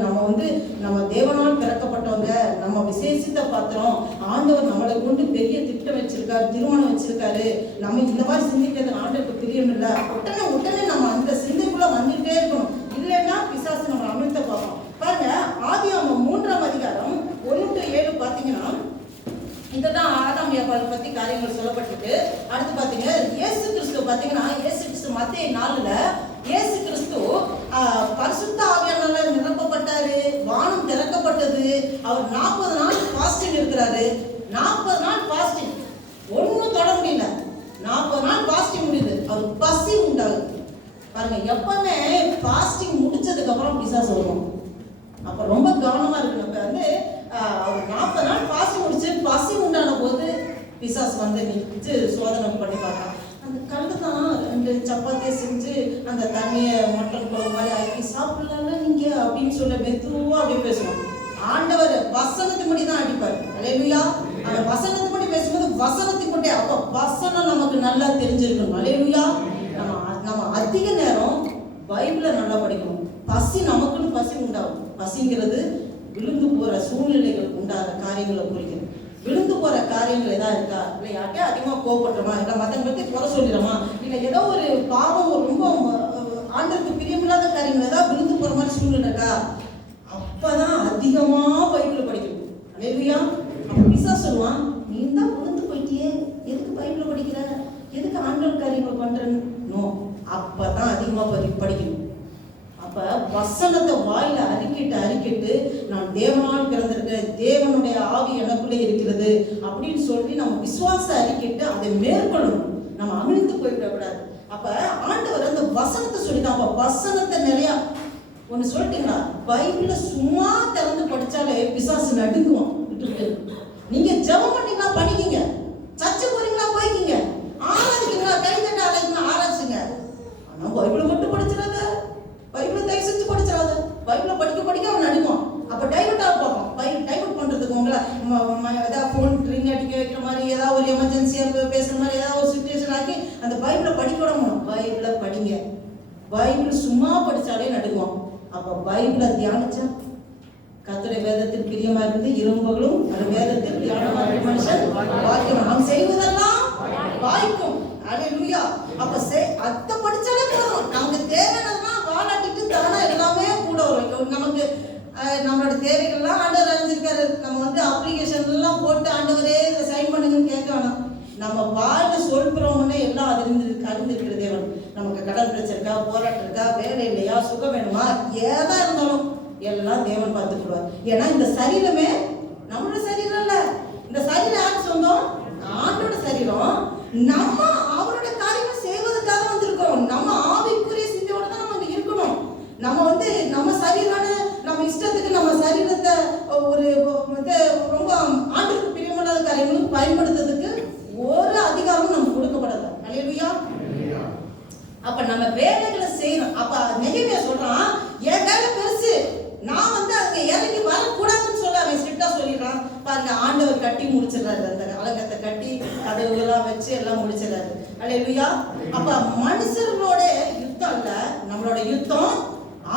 நம்ம தேவனால் பிறக்கப்பட்டவங்க, நம்ம விசேஷித்த பாத்திரம். ஆண்டவர் நம்மளை கொண்டு பெரிய திட்டம் வச்சிருக்காரு, திருமணம் வச்சிருக்காரு. நம்ம இந்த மாதிரி சிந்திக்கிறது ஆண்டவருக்கு பிரியம் இல்லை. உடனே நம்ம அந்த சிந்தைக்குள்ள வந்துட்டே இருக்கணும். இல்லைன்னா பிசாசு நம்ம அமிழ்த்த பார்ப்போம். பாருங்க, ஆதியாகமம் 3ஆம் அதிகாரம் 1-7 பார்த்தீங்கன்னா, இதுதான் ஆதாம் ஏவாள் பத்தி காரியங்கள் சொல்லப்பட்டிருக்கு. அடுத்து பாத்தீங்க, இயேசு கிறிஸ்து பாத்தீங்கன்னா, இயேசு கிறிஸ்து மத்தேயு 4ல இயேசு கிறிஸ்து பரிசுத்த ஆவியானவரால நிரப்பப்பட்டாரு, வானம் திறக்கப்பட்டது. அவர் 40 நாள் ஃபாஸ்டிங் இருக்கிறாரு. 40 நாள் ஃபாஸ்டிங், ஒன்னும் தொட முடியல. 40 நாள் ஃபாஸ்டிங் முடியுது, அவருக்கு பசி உண்டாகுது. பாருங்க, எப்பவுமே ஃபாஸ்டிங் முடிச்சதுக்கு அப்புறம் பிசாசு வரும். அப்ப ரொம்ப கவனமா இருக்கணும். அவர் 40 நாள் ஃபாஸ்டிங் முடிச்சு பசி உண்டான போது பிசாசு நின்று சோதனை பண்ணி பார்க்கலாம். அந்த கல்லு தான் 2 சப்பாத்தியை செஞ்சு அந்த தண்ணியை மட்டன் குழம்பு மாதிரி ஆக்கி சாப்பிடலாம்ல நீங்க அப்படின்னு சொல்ல மெதுவா அப்படியே பேசுவோம். ஆண்டவர் வசனத்துக்கு தான் அடிப்பார். அல்லேலூயா. அந்த வசனத்துக்கு மட்டும் பேசும்போது வசனத்துக்கு மட்டும், அப்ப வசனம் நமக்கு நல்லா தெரிஞ்சிருக்கணும். அல்லேலூயா. நம்ம அதிக நேரம் பைபிளை நல்லா படிக்கணும். பசி நமக்குன்னு பசி உண்டாகும். பசிங்கிறது விழுந்து போற சூழ்நிலைகள் உண்டான காரியங்களை குறிக்கிறது. விழுந்து போற காரியங்கள் ஏதாவது இருக்கா, இல்லை யார்கிட்ட அதிகமா கோபப்படுறோமா, இல்லை மற்றவங்க பத்தி குறை சொல்லிடுறோமா, இல்லை ஏதோ ஒரு பாவம் ரொம்ப ஆண்டவருக்கு பிரியமில்லாத காரியங்கள் ஏதாவது விழுந்து போற மாதிரி சூழ்நிலை இருக்கா, அப்பதான் அதிகமா பைபிளை படிக்கணும். அல்லேலூயா. அப்ப பிசாசு சொல்லுவான், நீ தான் விழுந்து போயிட்டியே, எதுக்கு பைபிளை படிக்கிற, எதுக்கு ஆண்டவர் காரியங்கள் பண்றன்னு. அப்பதான் அதிகமா படிக்கணும். அப்ப வசனத்தை வாயில அறிக்கிட்டு நான் தேவனால் பிறந்திருக்கிறேன், தேவனுடைய ஆவி எனக்குள்ளே இருக்கிறது அப்படின்னு சொல்லி நம்ம விசுவாச அறிக்கிட்டு அதை மேற்கொள்ளணும். நம்ம அமிழ்ந்து போய்விடக்கூடாது. அப்ப ஆண்டவர் அந்த வசனத்தை சொல்லிதான். அப்ப வசனத்தை நிறைய ஒன்று சொல்லிட்டீங்களா, பைபிள சும்மா திறந்து படிச்சாலே பிசாசு நடுங்குவோம். நீங்க ஜெபம் பண்ணீங்களா, பண்ணிக்கிங்க. சர்ச்சை போறீங்களா, போய்க்கிங்க. ஆராய்ச்சிங்களா, கை தட்ட ஆராய்ச்சிங்களா, ஆராய்ச்சிங்க. ஆனா பைபிளை மட்டும் படிச்சிடாத, பைபிளை தயவு செஞ்சு படிச்சிடாத. பைபிளை படிக்க அவன் நடுங்குவான். அப்ப டைவர்ட் ஆக பார்ப்போம். டைவர்ட் பண்றதுக்கு உங்களை ஏதாவது ஃபோன் ரிங் அடிக்க வைக்கிற மாதிரி, ஏதாவது ஒரு எமர்ஜென்சியாக பேசுற மாதிரி ஏதாவது ஒரு சுச்சுவேஷன் ஆக்கி அந்த பைபிளை படிக்க விடணும். பைபிளை படிங்க. பைபிள் சும்மா படிச்சாலே நடுங்குவோம். அப்ப பைபிளை தியானிச்சா, கர்த்தருடைய வேதத்தில் பிரியமா இருந்து இரும்பகளும் அந்த வேதத்தில் தியானமா மனுஷன் வாக்கியம் நாம் செய்வதெல்லாம் வாய்க்கும். அல்லேலூயா. அப்ப அத்தை படிச்சாலே போதும். நமக்கு தேவையானதுலாம் வாழாட்டிட்டு தானே எல்லாமே கூட வரும். நமக்கு நம்மளோட தேவைகள்லாம் ஆண்டவர் அறிஞ்சிருக்காரு. நம்ம வந்து அப்ளிகேஷன் எல்லாம் போட்டு ஆண்டவரே இதை சைன் பண்ணுங்கன்னு கேட்க வேணாம். நம்ம வாழ்க்கை சொல்கிறோம்னே எல்லாம் அறிந்திருக்கிற தேவன். நமக்கு கடன் பிரச்சனை இருக்கா, போராட்டம் இருக்கா, வேலை இல்லையா, சுகம் வேணுமா, ஏதா இருந்தாலும் எல்லாம் தேவன் பார்த்துக்குவார். ஏன்னா இந்த சரீரமே நம்மளோட சரீரம் இல்ல. இந்த சரீரம் யாருக்கு சொந்தம்? ஆண்டோட சரீரம். நம்ம அவரோட காரியங்கள் செய்வதற்காக வந்திருக்கோம். நம்ம ஆவிக்குரிய சிந்தையோட தான் நம்ம இருக்கணும். நம்ம வந்து நம்ம சரீரான நம்ம இஷ்டத்துக்கு நம்ம சரீரத்தை ஒரு ரொம்ப ஆண்டுக்கு பிரியமில்லாத காரியங்களும் பயன்படுத்துறதுக்கு ஒரு அதிகாரமும் நமக்கு கொடுக்கப்படாது. அல்லேலூயா. அப்ப நம்ம வேலைகளை செய்யணும். அப்ப நெகேமியா சொல்றான், என் வேலை பெருசு, நான் வந்து அங்க இறங்கி வரக்கூடாதுன்னு சொல்ல அவன் ஸ்ட்ரிக்டா சொல்லிடுறான். பாருங்க, ஆண்டவர் கட்டி முடிச்சிடறாரு. அந்த அலங்கத்தை கட்டி கதவுகள்லாம் வச்சு எல்லாம் முடிச்சிடறாரு. அல்லேலூயா. அப்ப மனுஷர்களோட யுத்தம் இல்ல, நம்மளோட யுத்தம்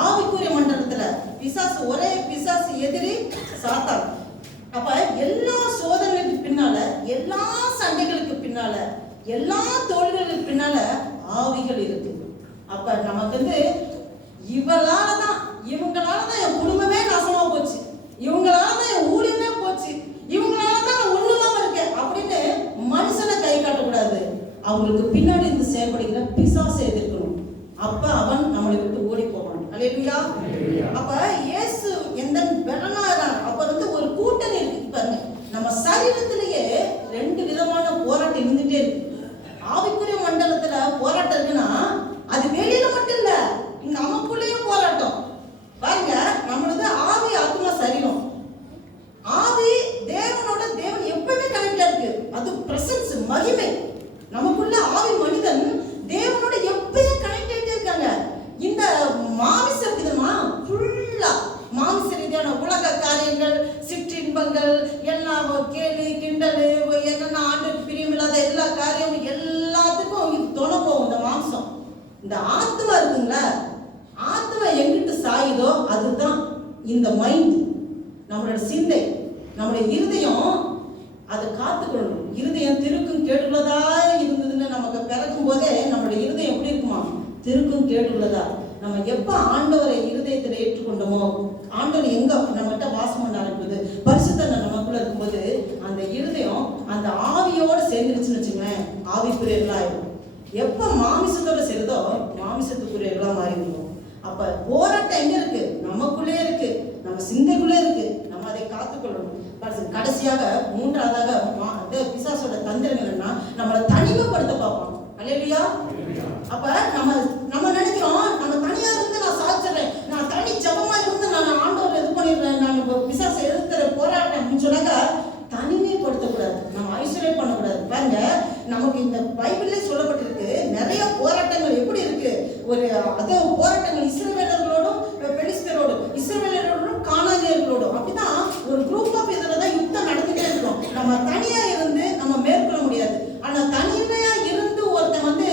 ஆவிக்குரிய மண்டலத்துல. பிசாசு, ஒரே பிசாசு எதிரி சாத்தான். அப்ப எல்லா சோதனைகளுக்கு பின்னால, எல்லா சண்டைகளுக்கு பின்னால, எல்லா தோல்விகளுக்கு பின்னால ஆவிகள் இருக்கு. அப்ப நமக்கு வந்து இவங்களாலதான் என் குடும்பமே நாசமா போச்சு, இவங்களாலதான் என் ஊழியமே போச்சு, இவங்களாலதான் நான் ஒண்ணு இல்லாம இருக்கேன் அப்படின்னு மனுஷனை கை காட்டக்கூடாது. அவங்களுக்கு பின்னாடி இருந்து செயல்படுகிற பிசாசை எதிர்க்கணும். அப்ப அவன் நம்மளை விட்டு ஓடி போவான். அல்லேலூயா. அப்ப இயேசு எந்த பெலனாகிறான். அப்ப வந்து ஒரு கூட்டணி இருக்கு. பாருங்க, நம்ம சரீரத்திலேயே ரெண்டு விதமான போராட்டம் இருந்துட்டே இருக்கு. ஆவிக்குரிய மண்டலத்துல போராட்டம் இருக்குன்னா அது வெளியில மட்டும் இல்ல, நமக்குள்ளேயே போராட்டம். பாருங்க, நம்மளது ஆவி, ஆத்மா, சரீரம். ஆவி தேவனோட, தேவன் எப்பவுமே கனெக்டா இருக்கு. அது பிரசன்ஸ், மகிமை. நமக்குள்ள ஆவி மனிதன் தேவனோட எப்பயும் கனெக்ட் ஆகிட்டே இருக்காங்க. இந்த மாமிசம் விதமா ஃபுல்லா மாமிச ரீதியான உலக காரியங்கள், சிற்றின்பங்கள், எல்லாம் கேலி கிண்டல், என்னென்ன ஆண்டுக்கு பிரியமில்லாத எல்லா காரியமும் எல்லாத்துக்கும் இது துணை போகும். இந்த மாம்சம். இந்த ஆத்மா இருக்குங்களா, ஆத்மா எங்கிட்டு சாயுதோ அதுதான் இந்த மைண்ட், நம்மளோட சிந்தை, நம்மளுடைய இருதயம். அதை காத்துக்கொள்ளணும். இருதயம் திருக்கும் கேட்டுள்ளதா இருந்ததுன்னு நமக்கு பிறக்கும் போதே நம்மளுடைய இருதயம் எப்படி இருக்குமா, திருக்கும் கேட்டுள்ளதா. நம்ம எப்ப ஆண்டவரை இருதயத்தில் ஏற்றுக்கொண்டோமோ, ஆண்டவர் எங்க நம்மகிட்ட வாசம் பண்ண ஆரம்பிக்குது, பரிசுத்தன்மை நமக்குள்ள இருக்கும்போது அந்த இருதயம் அந்த ஆவியோட சேர்ந்துருச்சுன்னு வச்சுங்களேன், ஆவிக்குரியர்களா ஆயிடும். எப்ப மாமிசத்தோட சேருதோ மாமிசத்துக்குரியர்களா மாறிடுவோம். அப்ப போராட்டம் எங்க இருக்கு? நமக்குள்ளே இருக்கு, நம்ம சிந்தைக்குள்ளே இருக்கு. நம்ம அதை காத்துக்கொள்ளணும். கடைசியாக மூன்றாவதாக பிசாசோட தந்திரங்கள் என்ன, நம்மளை தனிமைப்படுத்த பார்ப்போம். அல்லேலூயா. அப்ப நம்ம நினைக்கிறோம், நம்ம தனியா இருந்து நான் சாதிச்சிடறேன், நான் தனி ஜபமா இருந்து நான் ஆண்டவர் இது பண்ணிடுறேன், நான் பிசாசை எதிர்க்கிற போராட்டம் அப்படின்னு சொன்னாக்க தனிமைப்படுத்தக்கூடாது, நம்ம ஐசோலேட் பண்ணக்கூடாது. பாருங்க, நமக்கு இந்த பைபிள்ல சொல்லப்பட்டிருக்கு நிறைய போராட்டங்கள் எப்படி இருக்கு. ஒரு அது போராட்டங்கள் இஸ்ரவேலர்களோடும் பெலிஸ்தரோடும், இஸ்ரவேலர்களோடும் கானானியர்களோடும், அப்படிதான் ஒரு குரூப் ஆஃப் இதுல தான் யுத்தம் நடந்துட்டே இருக்கும். நம்ம தனியா இருந்து நம்ம மேற்கொள்ள முடியாது. ஆனா தனிமையா இருந்து ஒருத்தன் வந்து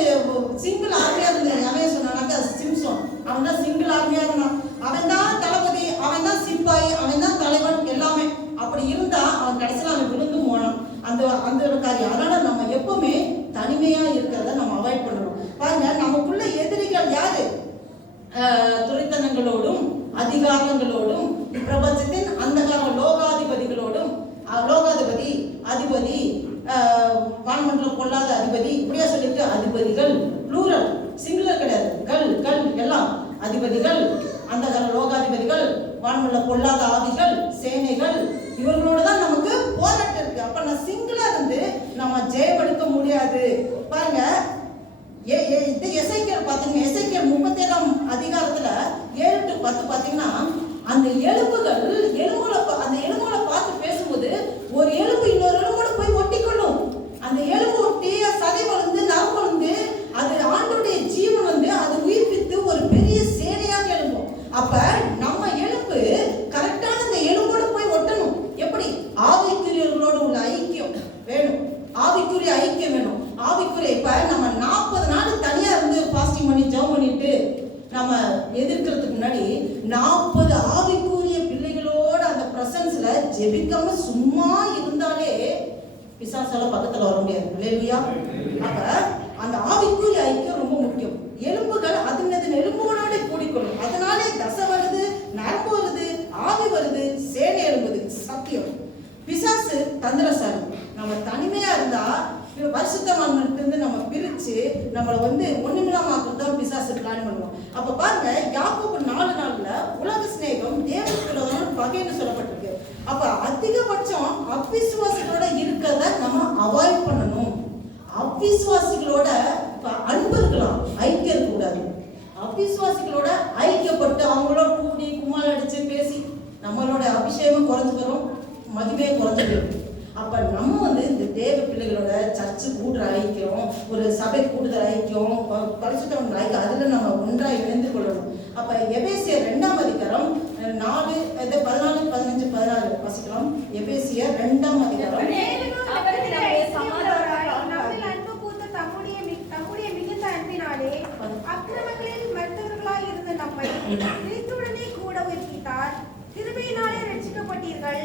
சிங்கிள் ஆர்மியா இருந்து அவன் சொன்னானாக்கா சிம்சோன், அவன் தான் சிங்கிள் ஆர்மியா இருந்தான். அவன் தான் தளபதி, அவன் தான் சிப்பாய், அவன் தான் தலைவன் எல்லாமே. அப்படி இருந்தா அவன் கடைசியில் அவன் விழுந்து போனான். அந்த ஒரு காரியம். அதனால நம்ம எப்பவுமே தனிமையா இருக்கிறத நம்ம அவாய்ட் பண்ணணும். பாருங்க, நமக்குள்ள எதிரிகள் யாரு? துரைத்தனங்களோடும் அதிகாரங்களோடும் பிரபஞ்சத்தின் அந்தகார லோகாதிபதிகளோடும், லோகாதிபதி, அதிபதி, வான்மண்டலம் கொள்ளாத அதிபதி, இப்படியா சொல்லிட்டு அதிபதிகள், ப்ளூரல், சிங்குலர் கிடையாது, கல் எல்லாம் அதிபதிகள், அந்தகார லோகாதிபதிகள், வானமுள்ள பொல்லாத ஆவிகள், சேனைகள், இவர்களோட தான் நமக்கு போராட்டம் இருக்கு. அப்ப நான் சிங்கிளா இருந்து நம்ம ஜெயம் எடுக்க முடியாது. பாருங்க, எசேக்கியேல் பாத்தீங்கன்னா, எசேக்கியேல் 37ஆம் அதிகாரத்துல 7 to 10 பாத்தீங்கன்னா, அந்த எலும்புகளை பார்த்து பேசும்போது ஒரு எலும்பு இன்னொரு எலும்போட போய் ஒட்டிக்கொள்ளும். அந்த எலும்பு ஒட்டி சதை வளர்ந்து நரம் வளர்ந்து அது ஆண்டோடைய ஜீவன் வந்து அது உயிர்ப்பித்து ஒரு பெரிய சேனையாக எழும்பும். அப்ப நம்ம எலும்பு கரெக்டான அந்த எலும்போட போய் ஒட்டணும். எப்படி? ஆவிக்குரியவர்களோட உள்ள ஐக்கியம் வேணும். ஆவிக்குரிய ஐக்கியம் வேணும். ஆவிக்குரிய இப்ப நம்ம 40 நாள் தனியா இருந்து ஃபாஸ்டிங் பண்ணி ஜெபம் பண்ணிட்டு நம்ம எதிர்க்கிறதுக்கு முன்னாடி 40 ஆவிக்குரிய பிள்ளைகளோட அந்த பிரசன்ஸ்ல ஜெபிக்காம சும்மா இருந்தாலே பிசாசால பக்கத்துல வர முடியாது. அல்லேலூயா. அப்ப அந்த ஆவிக்குரிய ஐக்கியம் ரொம்ப முக்கியம். எலும்புகள் அதன் எலும்புகளோட கூடிக்கொள்ளும். அதனாலே தசை வருது, நரம்பு வருது, ஆவி வருது, சேனை எழும்புது. சத்தியம். பிசாசு தந்திரசாலி. நம்ம தனிமையா இருந்தா பரிசுத்தமானவர்கிட்ட நம்ம பிரிச்சு நம்மளை வந்து ஒண்ணுமில்லாமக்கிறது தான் பிசாசு பிளான் பண்ணுவோம். அப்ப பாருங்க, யாக்கோபு 4 நாள்ல உலக சிநேகம் தேவனுக்குள்ள பகைன்னு சொல்லப்பட்டிருக்கு. அப்ப அதிகபட்சம் அவிசுவாசிகளோட இருக்கிறத நம்ம அவாய்ட் பண்ணணும். அவிசுவாசிகளோட அன்பு இருக்கலாம், ஐக்கியம் இருக்கக்கூடாது. அவிசுவாசிகளோட ஐக்கியப்பட்டு அவங்களோட கூடி கும்மால் அடிச்சு பேசி நம்மளோட அபிஷேகம் குறைஞ்சு வரும், மகிமையை குறைஞ்சு வரும். அப்ப நம்ம வந்து இந்த தேவ பிள்ளைகளோட சர்ச்சு கூடுற ஐக்கியம், ஒரு சபை கூடுதல் ஐக்கியம், பரிசுத்தவன் ஐக்கியம், அதுல நம்ம ஒன்றாய் இணைந்து கொள்ளணும். அப்ப எபேசியர் 2ஆம் அதிகாரம் 4, 14, 15, 16 வாசிக்கலாம். எபேசியர் 2ஆம் அதிகாரம். தம்முடைய மிகுந்த அன்பினாலே அக்கிரமங்களில் மற்றவர்களாய் இருந்த நம்மை கிறிஸ்துவுடனே கூட உயிர்ப்பித்தார். கிருபையினாலே ரட்சிக்கப்பட்டீர்கள்.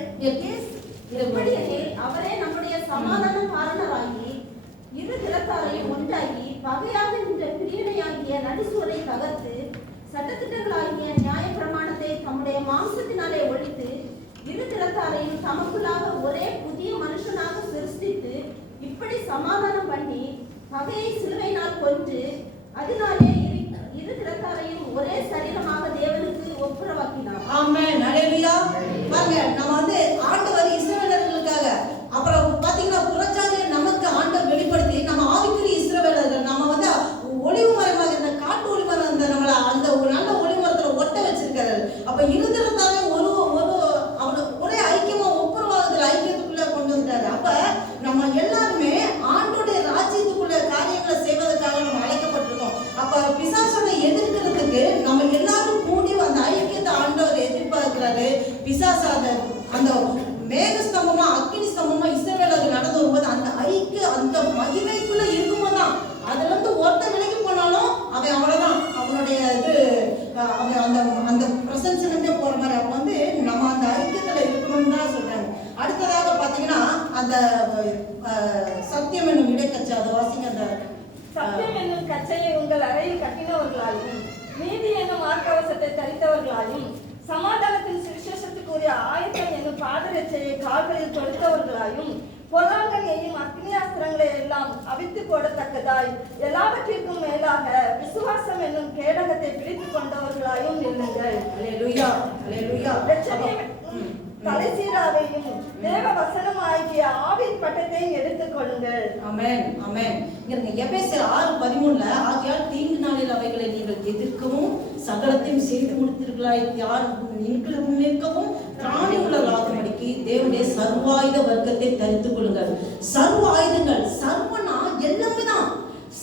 அவரே நம்முடைய சமாதான காரணராகி இரு திறத்தாரையும் ஒன்றாகி பகையாக நின்ற பிரிவினையாகிய நடுசுவரை தகர்த்து சட்டத்திட்டங்களாகிய நியாய பிரமாணத்தை தம்முடைய மாம்சத்தினாலே ஒழித்து இரு திறத்தாரையும் தமக்குள்ளாக ஒரே புதிய மனுஷனாக சிருஷ்டித்து இப்படி சமாதானம் பண்ணி பகையை சிலுவையினால் கொன்று அதனாலே இரு திறத்தாரையும் ஒரே சரீரமாக தேவனுக்கு ஒப்புரவாக்கினார். ஆமென். அல்லேலூயா. பாருங்க, நம்ம வந்து ஆண்டவர் இஸ்ரவேலர்களுக்காக, அப்புறம் பாத்தீங்கன்னா புறஜாதியை நமக்கு ஆண்டவர் வெளிப்படுத்தி நம்ம ஆவிக்குரிய இஸ்ரவேலர்கள் நம்ம வந்து ஒளிவு மரமாக இருந்த காட்டு ஒளி மரம் அந்த நம்மள அந்த ஒரு நல்ல ஒளி மரத்துல ஒட்ட வச்சிருக்காரு. அப்ப இருந்திருந்தாலே ஒரே ஐக்கியமா ஒப்புரவாகுதல் ஐக்கியத்துக்குள்ள கொண்டு வந்துட்டாரு. அப்ப நம்ம எல்லாருமே ஆண்டோடைய ராஜ்யத்துக்குள்ள காரியங்களை செய்வதற்காக நம்ம அழைக்கப்பட்டிருக்கோம். அப்ப பிசாசோட எதிர்க்கிறதுக்கு நம்ம எல்லாரும் கூடி அந்த ஐக்கியத்தை ஆண்டவர் எதிர்பார்க்கிறாரு. பிசாசு அந்த மேகஸ்தம்பமா அக்கினி ஸ்தம்பமா இஸ்ரவேலர்கள் நடந்து வரும்போது அந்த ஐக்கிய அந்த மகிமைக்குள்ள இருக்கும்போது தான் அதுல இருந்து ஒருத்த விலைக்கு போனாலும் அவன் அவ்வளவுதான், அவனுடைய இது அவன் அந்த அந்த பிரசன்ஸ்ல இருந்தே போற மாதிரி. அப்ப வந்து நம்ம அந்த ஐக்கியத்துல இருக்கணும்னு தான் சொல்றாங்க. அடுத்ததாக பாத்தீங்கன்னா அந்த சத்தியம் என்னும் இடைக்கச்சை, அதை வாசிங்க. அந்த சத்தியம் என்னும் கச்சையை உங்கள் அறையில் கட்டினவர்களாயும் நீதி என்னும் ஆர்க்கவசத்தை தரித்தவர்களாயும் சமாதானத்தின் சுவிசேஷத்துக்குரிய ஆயத்தம் என்னும் பாதரட்சையை கால்களில் தொடுத்தவர்களாயும் பொல்லாங்கன் எய்யும் அக்னியாஸ்திரங்களை எல்லாம் அவித்து போடத்தக்கதாய் எல்லாவற்றிற்கும் மேலாக விசுவாசம் என்னும் கேடகத்தை பிடித்துக் கொண்டவர்களாயும் இருங்கள். அல்லேலூயா. அல்லேலூயா. தலைசீராவையும் தேவ வசனம் ஆகிய ஆவின் பட்டத்தையும் எடுத்துக் கொள்ளுங்கள். ஆமென். ஆமென். இங்க எபேசியர் 6:13 ஆகையால் தீங்கு நாளில் அவைகளை நீங்கள் எதிர்க்கவும் சகலத்தையும் செய்து முடித்தீர்களாய் யார் நிற்கவும் திராணி உள்ளவர்களாகும்படிக்கு தேவனுடைய சர்வாயுத வர்க்கத்தை தரித்துக் கொள்ளுங்கள். சர்வ ஆயுதங்கள், சர்வனா எல்லாமே தான்.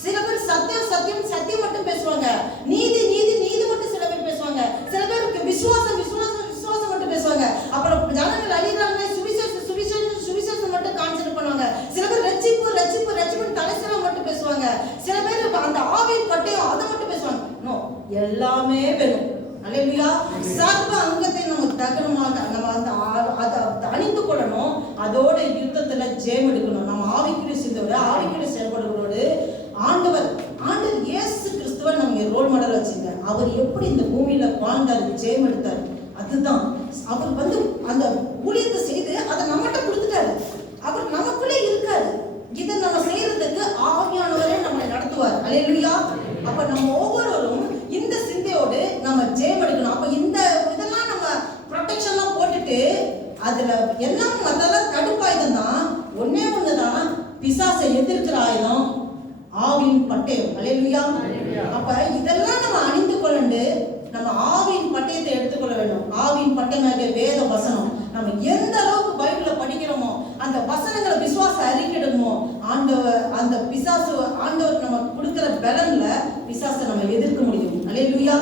சில பேர் சத்தியம் சத்தியம் சத்தியம் மட்டும் பேசுவாங்க, நீதி நீதி நீதி மட்டும் சில பேர் பேசுவாங்க, சில பேருக்கு விசுவாசம் விசுவாசம் விசுவாசம் மட்டும் பேசுவாங்க. அப்புறம் ஜனங்கள் அழிகிறாங்க, சுவிசேஷம் சுவிசேஷம் சுவிசேஷம் மட்டும் கான்சென்ட் பண்ணுவாங்க. சில பேர் ரட்சிப்பு ரட்சிப்பு ரட்சிப்பு தலைசில மட்டும் பேசுவாங்க. சில பேர் அந்த ஆவியின் பட்டயம் அதை மட்டும் பேசுவாங்க. நோ, எல்லாமே வேணும். அல்லேலூயா. சர்வ அங்கத்தை நம்ம தகனமாக நம்ம அதை அணிந்து கொள்ளணும். அதோட யுத்தத்துல ஜெயம் எடுக்கணும். நம்ம ஆவிக்குரிய சிந்தோட ஆவிக்குரிய செயல்பாடுகளோடு ஆண்டவர் இயேசு கிறிஸ்துவை நம்ம ரோல் மாடல் வச்சுங்க. அவர் எப்படி இந்த பூமியில வாழ்ந்தாரு, ஜெயம் எடுத்தாரு, அதுதான் அவர் வந்து அந்த ஊழியத்தை செய்து அதை நம்மகிட்ட கொடுத்துட்டாரு. அவர் நமக்குள்ளே இருக்காரு. இதை நம்ம செய்யறதுக்கு ஆவியானவரே நம்மளை நடத்துவார். அல்லேலூயா. அப்ப நம்ம ஒவ்வொருவரும் இந்த சிந்தையோடு நம்ம ஜெயம் எடுக்கணும். அப்ப இந்த இதெல்லாம் நம்ம பிசாசை எதிர்க்கிற ஆயுதம் ஆவியின் பட்டயம். அல்லேலூயா. அப்ப இதெல்லாம் நம்ம அணிந்து கொண்டு நம்ம ஆவியின் பட்டயத்தை எடுத்துக்கொள்ள வேண்டும். ஆவியின் பட்டயமாக வேத வசனம். நம்ம எந்த அளவுக்கு பைபிளை படிக்கிறோமோ, அந்த வசனங்களை விசுவாச அறிக்கையிடுமோ, அந்த பிசாசு ஆண்டவர் நம்ம கொடுக்கிற பலன்ல பிசாசை நம்ம எதிர்க்க முடியும். அல்லேலூயா.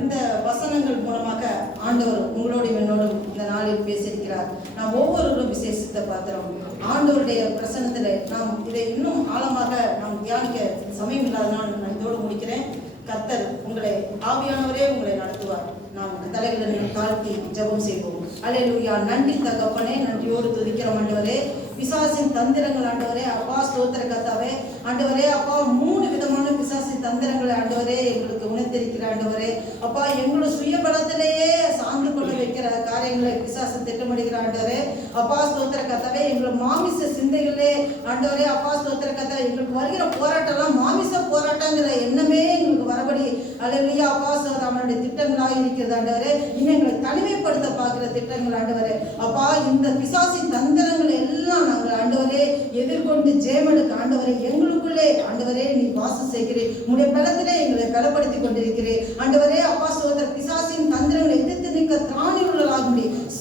இந்த வசனங்கள் மூலமாக ஆண்டவர் உங்களோடும் என்னோடும் இந்த நாளில் பேசியிருக்கிறார். நாம் ஒவ்வொருவரும் விசேஷித்த பாத்திரம். ஆண்டவருடைய பிரசன்னத்தில் நாம் இதை இன்னும் ஆழமாக நாம் தியானிக்க சமயம் இல்லாதனால் நான் இதோடு முடிக்கிறேன். கர்த்தர் உங்களை, ஆவியானவரே உங்களை நடத்துவார். நாம் தலைகளை தாழ்த்தி ஜெபம் செய்வோம். அல்லேலூயா. நன்றி தகப்பனே, நன்றியோடு துதிக்கிறோம் ஆண்டவரே. பிசாசின் தந்திரங்கள் ஆண்டவரே, அப்பா ஸ்தோத்திர கர்த்தாவே. ஆண்டவரே அப்பா, 3 விதமான பிசாசின் தந்திரங்களை ஆண்டவரே எங்களுக்கு உணர்த்திருக்கிற ஆண்டவரே. அப்பா, எங்களோட சுயபலத்திலேயே சார்ந்து கொள்ள வைக்கிற காரியங்களை பிசாசு திட்டமிடுகிற ஆண்டவரே. அப்பா ஸ்தோத்திர கர்த்தாவே, எங்கள் மாமிச சிந்தைகளே ஆண்டவரே, அப்பா ஸ்தோத்திர கர்த்தாவே, எங்களுக்கு வருகிற போராட்டம்லாம் மாமிச போராட்டங்கிற எண்ணமே எங்களுக்கு வரபடி அல்லேலூயா அப்பா அவனுடைய திட்டங்களாக இருக்கிறது ஆண்டவரே. இன்னும் எங்களை தனிமைப்படுத்த பார்க்கிற திட்டங்கள் ஆண்டவரே. அப்பா, இந்த பிசாசின் தந்திரங்களை எல்லாம் நாங்கள் ஆண்டவரே எதிர்கொண்டு ஜெயமெடுக்க ஆண்டவரே எங்களுக்குள்ளே ஆண்டவரே நீ வாசம் செய்கிறேன். உங்களுடைய பலத்திலே எங்களை பலப்படுத்தி கொண்டிருக்கிறேன் ஆண்டவரே. அப்பா சோதர பிசாசின் தந்திரங்களை எதிர்த்து நிற்க திராணி உள்ளவர்களாக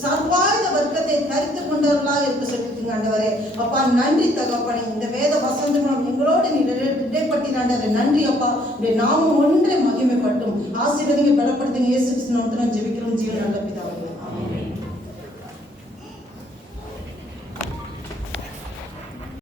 சர்வாயுத வர்க்கத்தை தரித்து கொண்டவர்களாக இருக்க சொல்லிருக்கீங்க ஆண்டவரே. அப்பா நன்றி தகப்பனே. இந்த வேத வசந்தம் எங்களோடு நீ இடைப்பட்டினாண்டவரே. நன்றி அப்பா. நாமும் ஒன்றை மகிமைப்பட்டும் ஆசீர்வதிங்க, பலப்படுத்துங்க. இயேசு கிறிஸ்து நாமத்தினால் ஜெபிக்கிறோம் ஜீவன் நல்ல பிதாவே. ஆமென்.